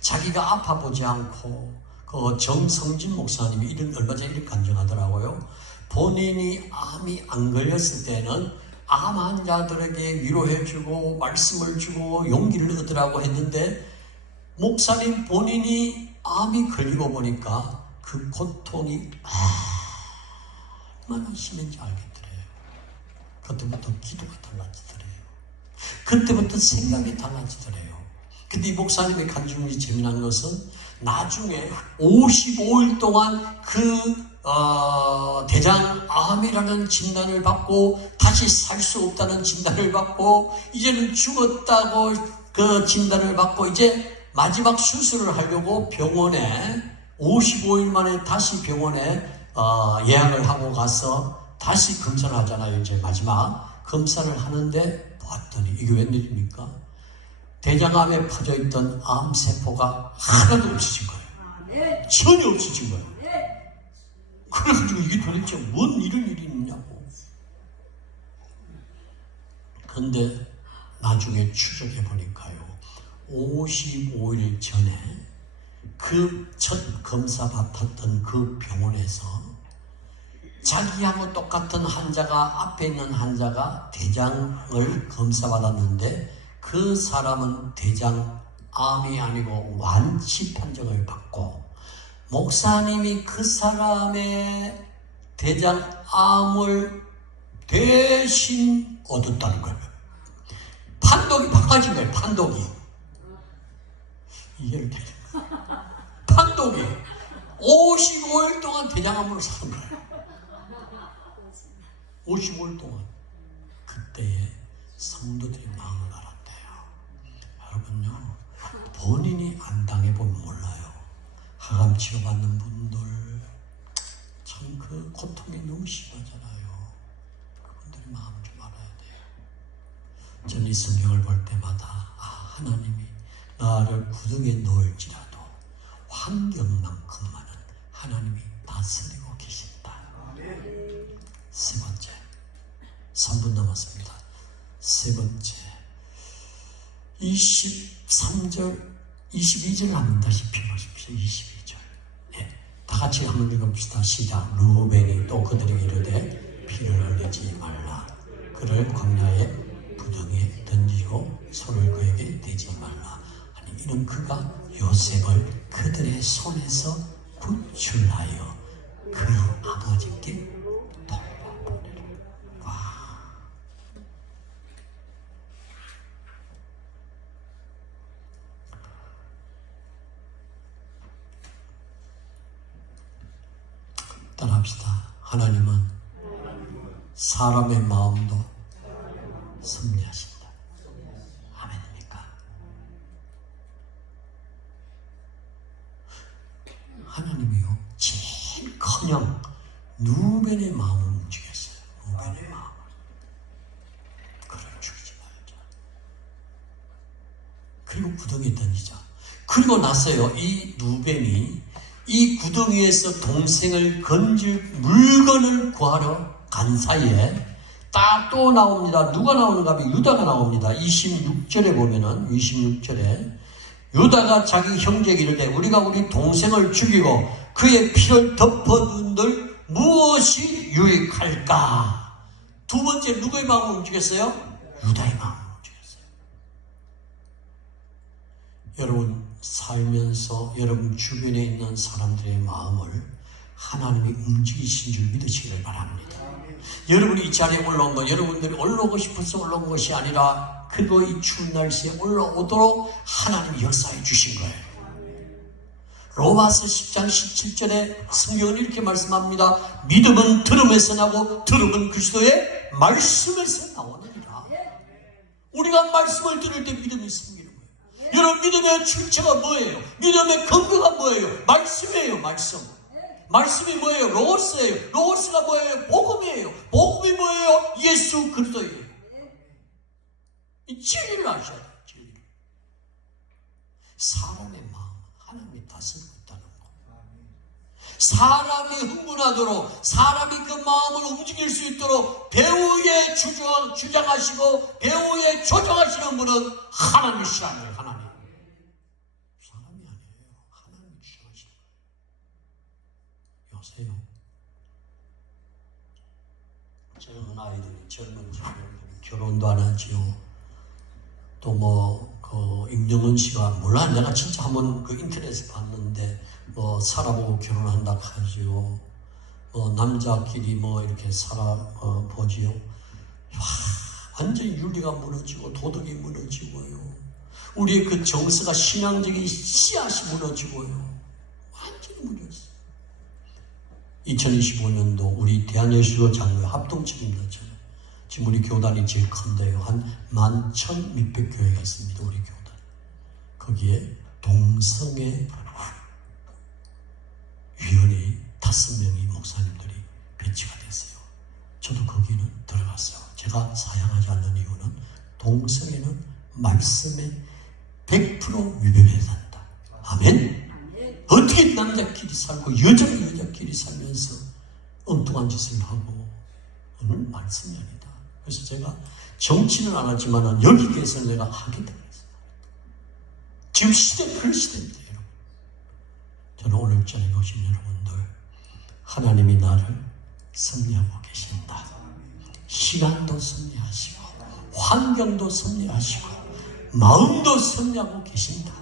자기가 아파보지 않고, 그 정성진 목사님이 얼마 전에 이렇게 간증하더라고요. 본인이 암이 안 걸렸을 때는 암 환자들에게 위로해주고 말씀을 주고 용기를 얻으라고 했는데, 목사님 본인이 암이 걸리고 보니까 그 고통이 얼마나 심한지 알겠더래요. 그때부터 기도가 달라지더래요. 그때부터 생각이 달라지더래요. 근데 이 목사님의 간증이 재미난 것은 나중에 55일 동안 대장암이라는 진단을 받고 다시 살 수 없다는 진단을 받고 이제는 죽었다고 그 진단을 받고 이제 마지막 수술을 하려고 병원에 55일 만에 다시 병원에 예약을 하고 가서 다시 검사를 하잖아요. 이제 마지막 검사를 하는데 봤더니 이게 웬일입니까? 대장암에 퍼져있던 암세포가 하나도 없어진 거예요. 전혀 없어진 거예요. 그래가지고 이게 도대체 뭔 이런 일이 있냐고. 근데 나중에 추적해 보니까요, 55일 전에 그 첫 검사 받았던 그 병원에서 자기하고 똑같은 환자가, 앞에 있는 환자가 대장을 검사받았는데 그 사람은 대장암이 아니고 완치 판정을 받고 목사님이 그 사람의 대장암을 대신 얻었다는 거예요. 판독이 바꿔진 거예요. 판독이. 이해를 되죠? 판독이 55일 동안 대장암으로 사는 거예요. 55일 동안. 그때에 성도들이 마음을 알았대요. 여러분요, 본인이 안 당해보면 몰라요. 항암 치료받는 분들 참 그 고통이 너무 심하잖아요. 그분들이 마음 좀 알아야 돼요. 저는 이 성경을 볼 때마다 하나님이 나를 구덩이에 넣을지라도 환경만큼만은 하나님이 다스리고 계신다. 세 번째, 3분 남았습니다. 세 번째, 23절 22절 한번 다시 펴보십시오. 22절. 네, 다 같이 한번 읽어봅시다. 시작. 루벤이 또 그들에게 이르되 피를 흘리지 말라. 그를 광야의 부덩이에 던지고 손을 그에게 대지 말라. 아니, 이는 그가 요셉을 그들의 손에서 구출하여 그의 아버지께 돌려보내라. 와. 따라합시다. 하나님은 사람의 마음도 섭리하신다. 아멘입니까? 하나님이요, 제일커녕 누벤의 마음을 움직였어요. 누벤의 마음을. 그를 죽이지 말자. 그리고 구덩이에 던지자. 그리고 나서요, 이 누벤이 이 구덩이에서 동생을 건질 물건을 구하러 간 사이에 딱 또 나옵니다. 누가 나오는가 하면 유다가 나옵니다. 26절에 보면은 26절에 유다가 자기 형제에게 이르되 우리가 우리 동생을 죽이고 그의 피를 덮어둔들 무엇이 유익할까? 두 번째 누구의 마음을 움직였어요? 유다의 마음을 움직였어요. 여러분 살면서 여러분 주변에 있는 사람들의 마음을 하나님이 움직이신 줄 믿으시기를 바랍니다. 여러분이 이 자리에 올라온 거, 여러분들이 올라오고 싶어서 올라온 것이 아니라 그리고 이 추운 날씨에 올라오도록 하나님이 역사해 주신 거예요. 로마서 10장 17절에 성경은 이렇게 말씀합니다. 믿음은 들음에서 나고 들음은 그리스도의 말씀에서 나오느니라. 우리가 말씀을 들을 때 믿음이 생기는 거예요. 여러분 믿음의 출처가 뭐예요? 믿음의 근거가 뭐예요? 말씀이에요. 말씀. 말씀이 뭐예요? 로고스예요. 로고스가 뭐예요? 복음이에요. 복음이 뭐예요? 예수 그리스도예요. 이 진리를 아셔야 돼요. 진리. 사람의 마음 하나님이 다스리고 있다는 거. 사람이 흥분하도록 사람이 그 마음을 움직일 수 있도록 배후에 주장하시고 배후에 조정하시는 분은 하나님이시라는 거예요. 하나님. 사람이 아니에요. 하나님이 주장하시는 거예요. 요새요, 젊은 아이들이 젊은 친구들이 결혼도 안 하지요. 또 임영은 씨가 몰라, 내가 진짜 한번 그 인터넷에 봤는데 살아보고 결혼한다 하지요. 남자끼리 이렇게 살아보지요. 완전히 윤리가 무너지고 도덕이 무너지고요. 우리의 그 정서가 신앙적인 씨앗이 무너지고요. 완전히 무너졌어요. 2025년도 우리 대한예수교 장로회 합동 책임자잖아요. 지금 우리 교단이 제일 큰데요. 한 11,600교회가 있습니다. 우리 교단. 거기에 동성애 위원회 5명의 목사님들이 배치가 됐어요. 저도 거기는 들어갔어요. 제가 사양하지 않는 이유는 동성애는 말씀에 100% 위배해야 한다. 아멘? 어떻게 남자끼리 살고 여자가 여자끼리 살면서 엉뚱한 짓을 하고 오늘 말씀이 아니다. 그래서 제가 정치는 안 하지만 여기 대해서 내가 하겠다 그랬어요. 지금 시대 그 시대입니다, 여러분. 저는 오늘 저녁에 오신 여러분들, 하나님이 나를 섭리하고 계신다. 시간도 섭리하시고 환경도 섭리하시고 마음도 섭리하고 계신다.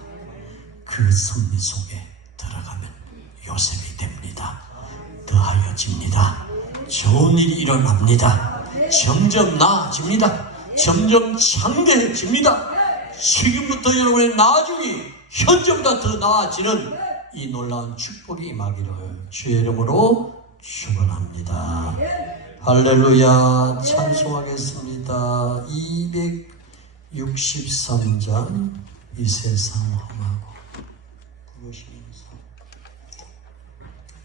그 섭리 속에 들어가면 요셉이 됩니다. 더하여집니다. 좋은 일이 일어납니다. 점점 나아집니다. 점점 창대해집니다. 지금부터 여러분의 나중이 현재보다 더 나아지는 이 놀라운 축복이 임하기를 주의 이름으로 축원합니다. 할렐루야. 찬송하겠습니다. 263장 이 세상 험하고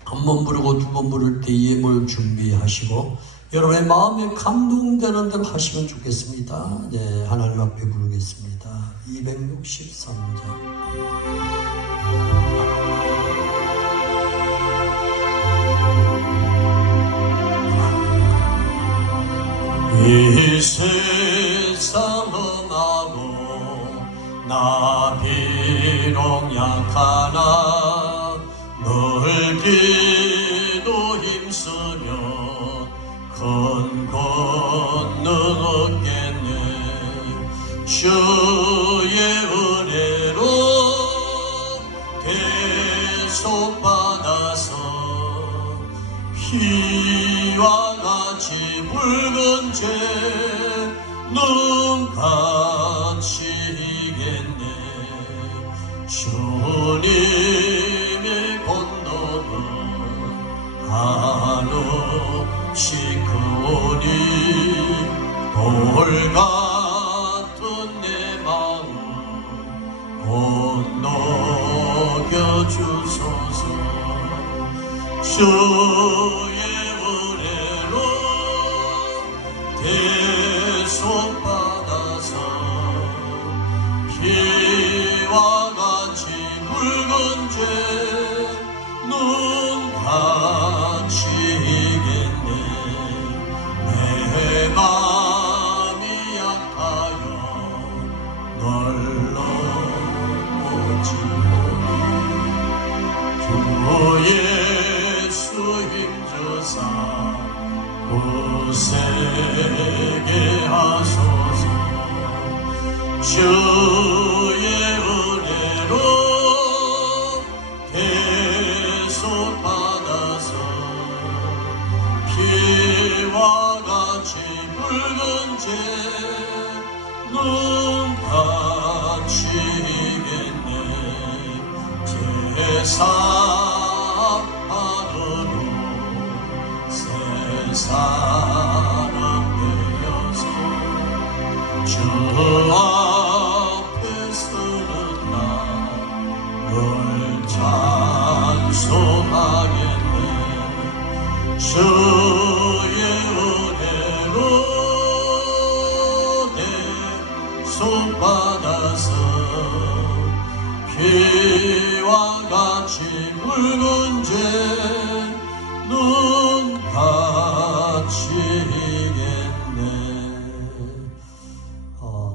한 번 부르고 두 번 부를 때 예물 준비하시고 여러분의 마음에 감동되는 대로 하시면 좋겠습니다. 네, 하나님 앞에 부르겠습니다. 263장. 이 세상 험하고 나 비록 약하나 늘 기도 힘쓰며 큰 권능 얻겠네. 주의 은혜로 대속받아서 피와 같이 붉은 죄 눈같이 이겠네. 주님의 권능은 한없이 크오니 돌 같은 내 마음 곧 녹여주소서. 주의 은혜로 대속받아서 피와 같이 붉은 죄 눈같이 이겠네. 내 마음이 약하여 널로 오지오니 주 예수 힘주사 굳세게 하소서. 주의 은혜로 대속받아서 피와 같이 붉은 죄 눈같이 이겠네. 제사하느로 새 사람 되어서 주 앞에 서는 날 찬송하겠네. 주의 은혜로 대속받아서 피와 같이 붉은 죄 눈같이 이겠네.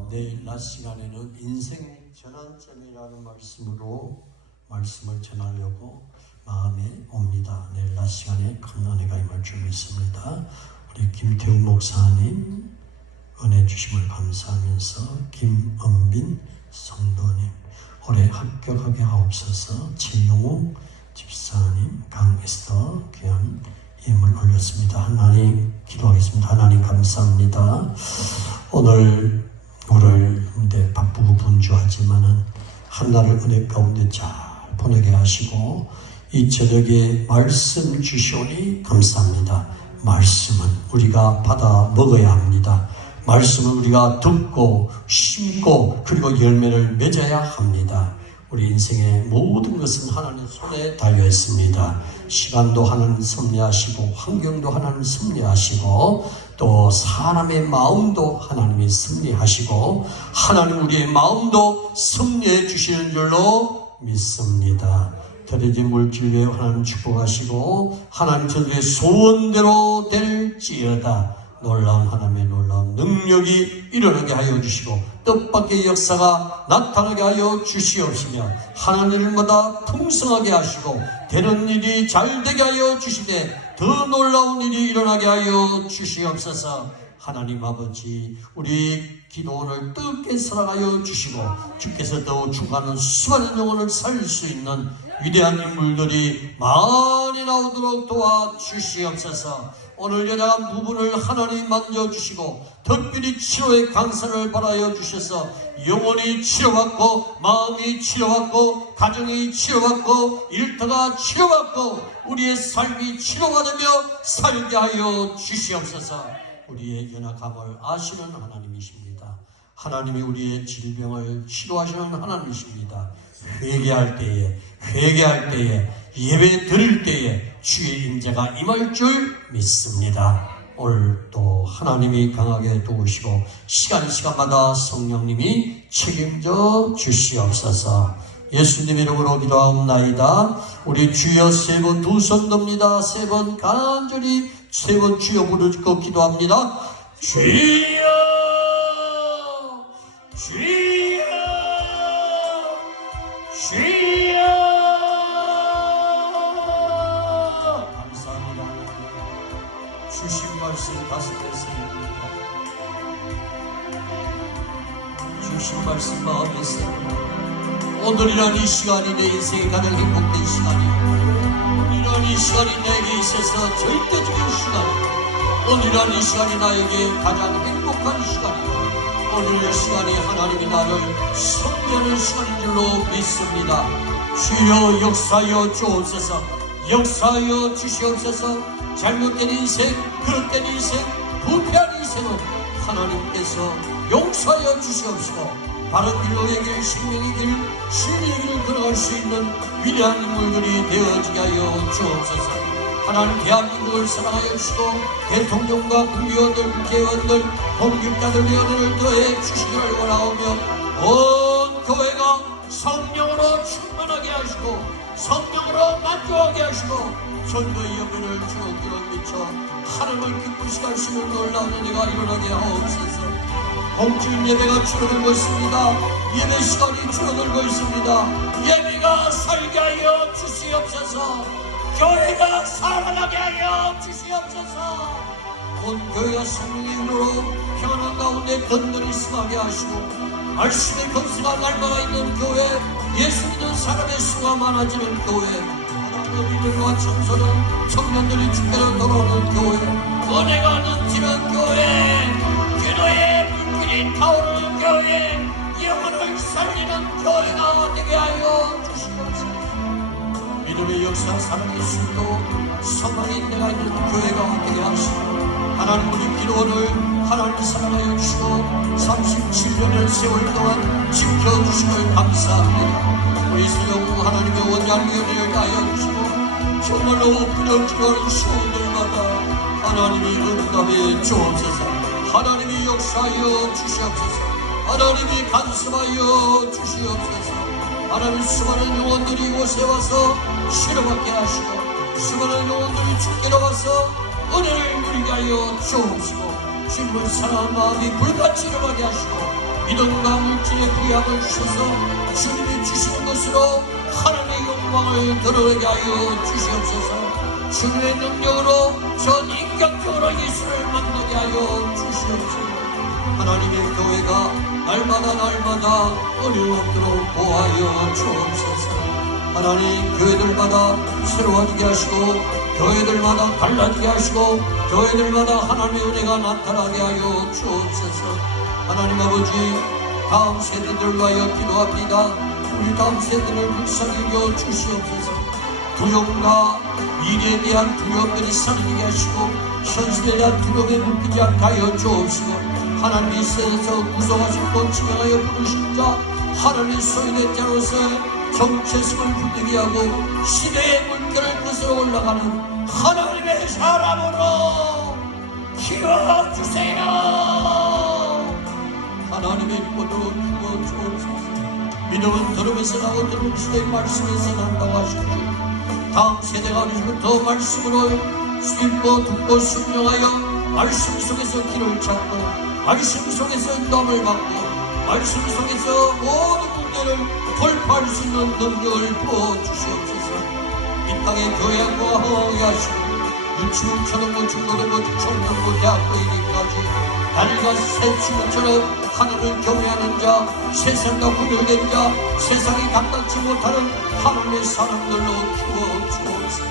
내일 낮 시간에는 인생 전환점이라는 말씀으로 말씀을 전하려고 마음에 옵니다. 내일 낮 시간에 큰 은혜가 임할 줄 믿습니다. 우리 김태우 목사님 은혜 주심을 감사하면서 김은빈 성도님 올해 합격하게 하옵소서. 최용욱 집사님, 강에스터 귀한 힘을 올렸습니다. 하나님 기도하겠습니다. 하나님 감사합니다. 오늘 우리를 바쁘고 분주하지만은 한날을 은혜 가운데 잘 보내게 하시고 이 저녁에 말씀 주시오니 감사합니다. 말씀은 우리가 받아 먹어야 합니다. 말씀은 우리가 듣고 심고 그리고 열매를 맺어야 합니다. 우리 인생의 모든 것은 하나님 손에 달려 있습니다. 시간도 하나님 섭리하시고 환경도 하나님 섭리하시고 또 사람의 마음도 하나님이 섭리하시고 하나님 우리의 마음도 섭리해 주시는 줄로 믿습니다. 더러진 물질 외에 하나님 축복하시고 하나님 저들의 소원대로 될지어다. 놀라운 하나님의 놀라운 능력이 일어나게 하여 주시고 뜻밖의 역사가 나타나게 하여 주시옵시며 하나님 일마다 풍성하게 하시고 되는 일이 잘 되게 하여 주시되 더 놀라운 일이 일어나게 하여 주시옵소서. 하나님 아버지 우리 기도원을 뜨겁게 사랑하여 주시고 주께서 더욱 주가는 수많은 영혼을 살릴 수 있는 위대한 인물들이 많이 나오도록 도와주시옵소서. 오늘 연약한 부분을 하나님 만져주시고 특별히 치료의 강산을 바라여 주셔서 영혼이 치료받고 마음이 치료받고 가정이 치료받고 일터가 치료받고 우리의 삶이 치료받으며 살게 하여 주시옵소서. 우리의 연약함을 아시는 하나님이십니다. 하나님이 우리의 질병을 치료하시는 하나님이십니다. 회개할 때에 예배 드릴 때에 주의 임재가 임할 줄 믿습니다. 오늘 또 하나님이 강하게 도우시고 시간마다 성령님이 책임져 주시옵소서. 예수님 이름으로 기도하옵나이다. 우리 주여 세 번 두 손 듭니다. 세 번 간절히 세 번 주여 부르짖고 기도합니다. 주여 주여 주여. 감사합니다. 주신 말씀 다시 뵙습니다. 주신 말씀 마음에 씁니다. 오늘이란 이 시간이 내 인생의 가장 행복된 시간이요, 이런 이 시간이 내게 있어서 절대적인 시간이요, 오늘이란 이 시간이 나에게 가장 행복한 시간이요, 오늘 이 시간이 하나님이 나를 섭리하는 시간인 줄로 믿습니다. 주여 역사하여 주옵소서. 역사하여 주시옵소서. 잘못된 인생, 그릇된 인생, 부패한 인생은 하나님께서 용서하여 주시옵시고 바른 길로의 길, 생명의 길, 진리의 길을 걸어갈 수 있는 위대한 인물들이 되어지게 하여 주옵소서. 하나님 대한민국을 사랑하여 주시고 대통령과 국회의원들, 국회의원들, 공직자들의 은혜를 더해 주시기를 원하오며 온 교회가 성령으로 충만하게 하시고 성령으로 만족하게 하시고 전도의 여배를 주옥기로 미쳐 하나님을 기쁘시게 할 수 있는 놀라운 은혜가 일어나게 하옵소서. 공주일 예배가 줄어들고 있습니다. 예배 시간이 줄어들고 있습니다. 예배가 살게 하여 주시옵소서. 교회가 살아나게 하여 주시옵소서. 온 교회가 성령의 힘으로 평안한 가운데 건전히 승하게 하시고 말씀의 건수가 날마다 있는 교회, 예수 믿는 사람의 수가 많아지는 교회, 어린이들과 청소년, 청년들이 주께로 돌아오는 교회, 은혜가 넘치는 교회, 기도의 불길이 타오르는 교회, 영혼을 살리는 교회가 되게 하여 주시옵소서. 믿음의 역사, 사랑의 술도 소망이 내가 있는 교회가 되게 하시고 하나님 우리 기도를 하나님 사랑하여 주시고 37년의 세월 동안 지켜주심을 감사합니다. 우리 소영 하나님의 원장의 은혜를 다하여 주시고 정말로 부정기도하는 시온들마다 하나님이 응답해 주옵소서. 하나님이 역사하여 주시옵소서. 하나님이 간섭하여 주시옵소서. 하나님 수많은 영혼들이 이곳에 와서 치료받게 하시고 수많은 영혼들이 주께로 와서 은혜를 누리게 하여 주옵시고 주님을 사랑하는 마음이 불같이 일어나게 하시고 믿음과 물질의 구약을 주셔서 주님이 주시는 것으로 하나님의 영광을 드러내게 하여 주시옵소서. 주님의 능력으로 전 인격적으로 예수를 만나게 하여 주시옵소서. 하나님의 교회가 날마다 어려움도록 보하여 주옵소서. 하나님 교회들마다 새로워지게 하시고 교회들마다 달라지게 하시고 교회들마다 하나님의 은혜가 나타나게 하여 주옵소서. 하나님 아버지, 다음 세대들 위하여 기도합니다. 우리 다음 세대를 불쌍히 주시옵소서. 두려움과 미래에 대한 두려움들이 사라지게 하시고 현실에 대한 두려움에 묶이지 않게 하여 주옵시고 하나님이 세상에서 구속하시고 지명하여 부르신 자 하나님의 소인의 자로서의 정체성을 붙들게 하고 시대의 물결을 거슬러 올라가는 하나님의 사람으로 키워주세요. 하나님의 이름으로 키워주옵소서. 믿음은 들으면서 나고 들으면서 말씀에서 난다고 하시죠. 다음 세대가 어리부터 말씀으로 읽고 듣고 순종하여 말씀 속에서 길을 찾고 말씀 속에서 인도함을 받고 말씀 속에서 모든 문제를 돌파할 수 있는 능력을 부어주시옵소서. 이 땅의 교회와 허하게 하시고 유치원, 초등부, 중고등부, 청년부, 대학교 이르기까지 달과 새 친구처럼 하늘을 경외하는 자, 세상과 구별된 자, 세상이 감당치 못하는 하나님의 사람들로 키워주옵소서.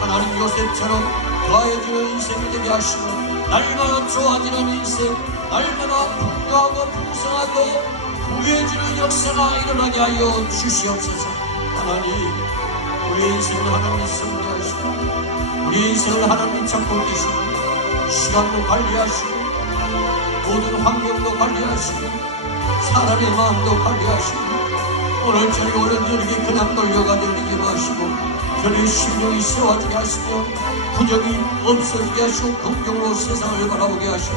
하나님 요셉처럼 더해지는 인생이 되게 하시고 날마다 좋아지는 인생, 날마다 풍부하고 풍성하고 부유해지는 역사가 일어나게 하여 주시옵소서. 하나님, 우리의 인생을 하나님이 성대하시고 우리의 인생을 하나님이 잡고 계시고 시간도 관리하시고 모든 환경도 관리하시고 사람의 마음도 관리하시고 오늘 저리 오는 저에게 그냥 놀려가 들리지 마시고 저리 심령이 세워지게 하시며 부정이 없어지게 하시고 긍정으로 세상을 바라보게 하시고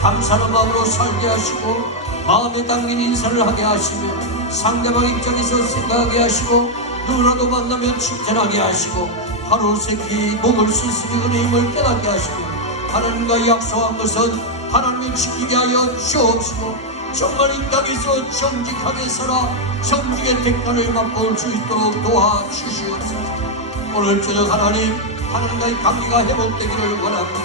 감사하는 마음으로 살게 하시고 마음에 담긴 인사를 하게 하시며 상대방 입장에서 생각하게 하시고 누구라도 만나면 칭찬하게 하시고 하루 세끼 먹을 수 있으니 은혜의 힘을 깨닫게 하시고 하나님과 약속한 것은 하나님을 지키게 하여 주옵시고 정말 이 땅에서 정직하게 살아 정직의 대가를 맛볼 수 있도록 도와주시옵소서. 오늘 저녁 하나님, 하나님과의 관계가 회복되기를 원합니다.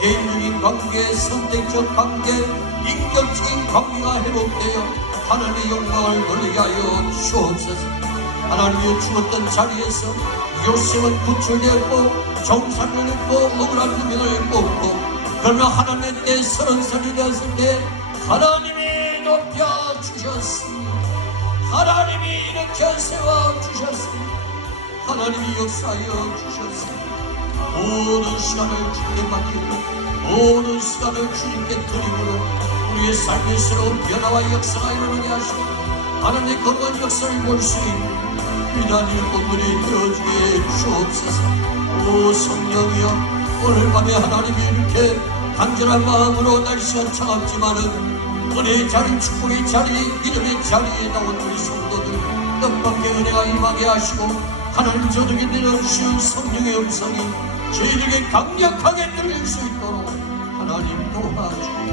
개인적인 관계, 선택적 관계, 인격적인 관계가 회복되어 하나님의 영광을 돌리게 하여 주옵소서. 하나님이 죽었던 자리에서 요셉은 구출되었고 정사를 했고 억울한 누명을 뽑고 그러나 하나님의 때 30살이 되었을 때 하나님이 높여주셨습니다. 하나님이 이렇게 세워주셨습니다. 하나님이 역사하여 주셨습니다. 모든 시간을 주님께 맡기고 모든 시간을 주님께 드리므로 우리의 삶의 새로운 변화와 역사가 일어나게 하시고 하나님의 거룩한 역사를 볼 수 있는 위대한 일꾼들이 되어주게 주옵소서. 오 성령이여, 오늘 밤에 하나님이 이렇게 간절한 마음으로 날씨가 차갑지만은 은혜의 자리, 축복의 자리, 믿음의 자리에 나온 우리 성도들 뜻밖의 은혜가 임하게 하시고 하나님 저녁에 내려주시는 성령의 음성이 저희에게 강력하게 들릴 수 있도록 하나님 도와주옵소서.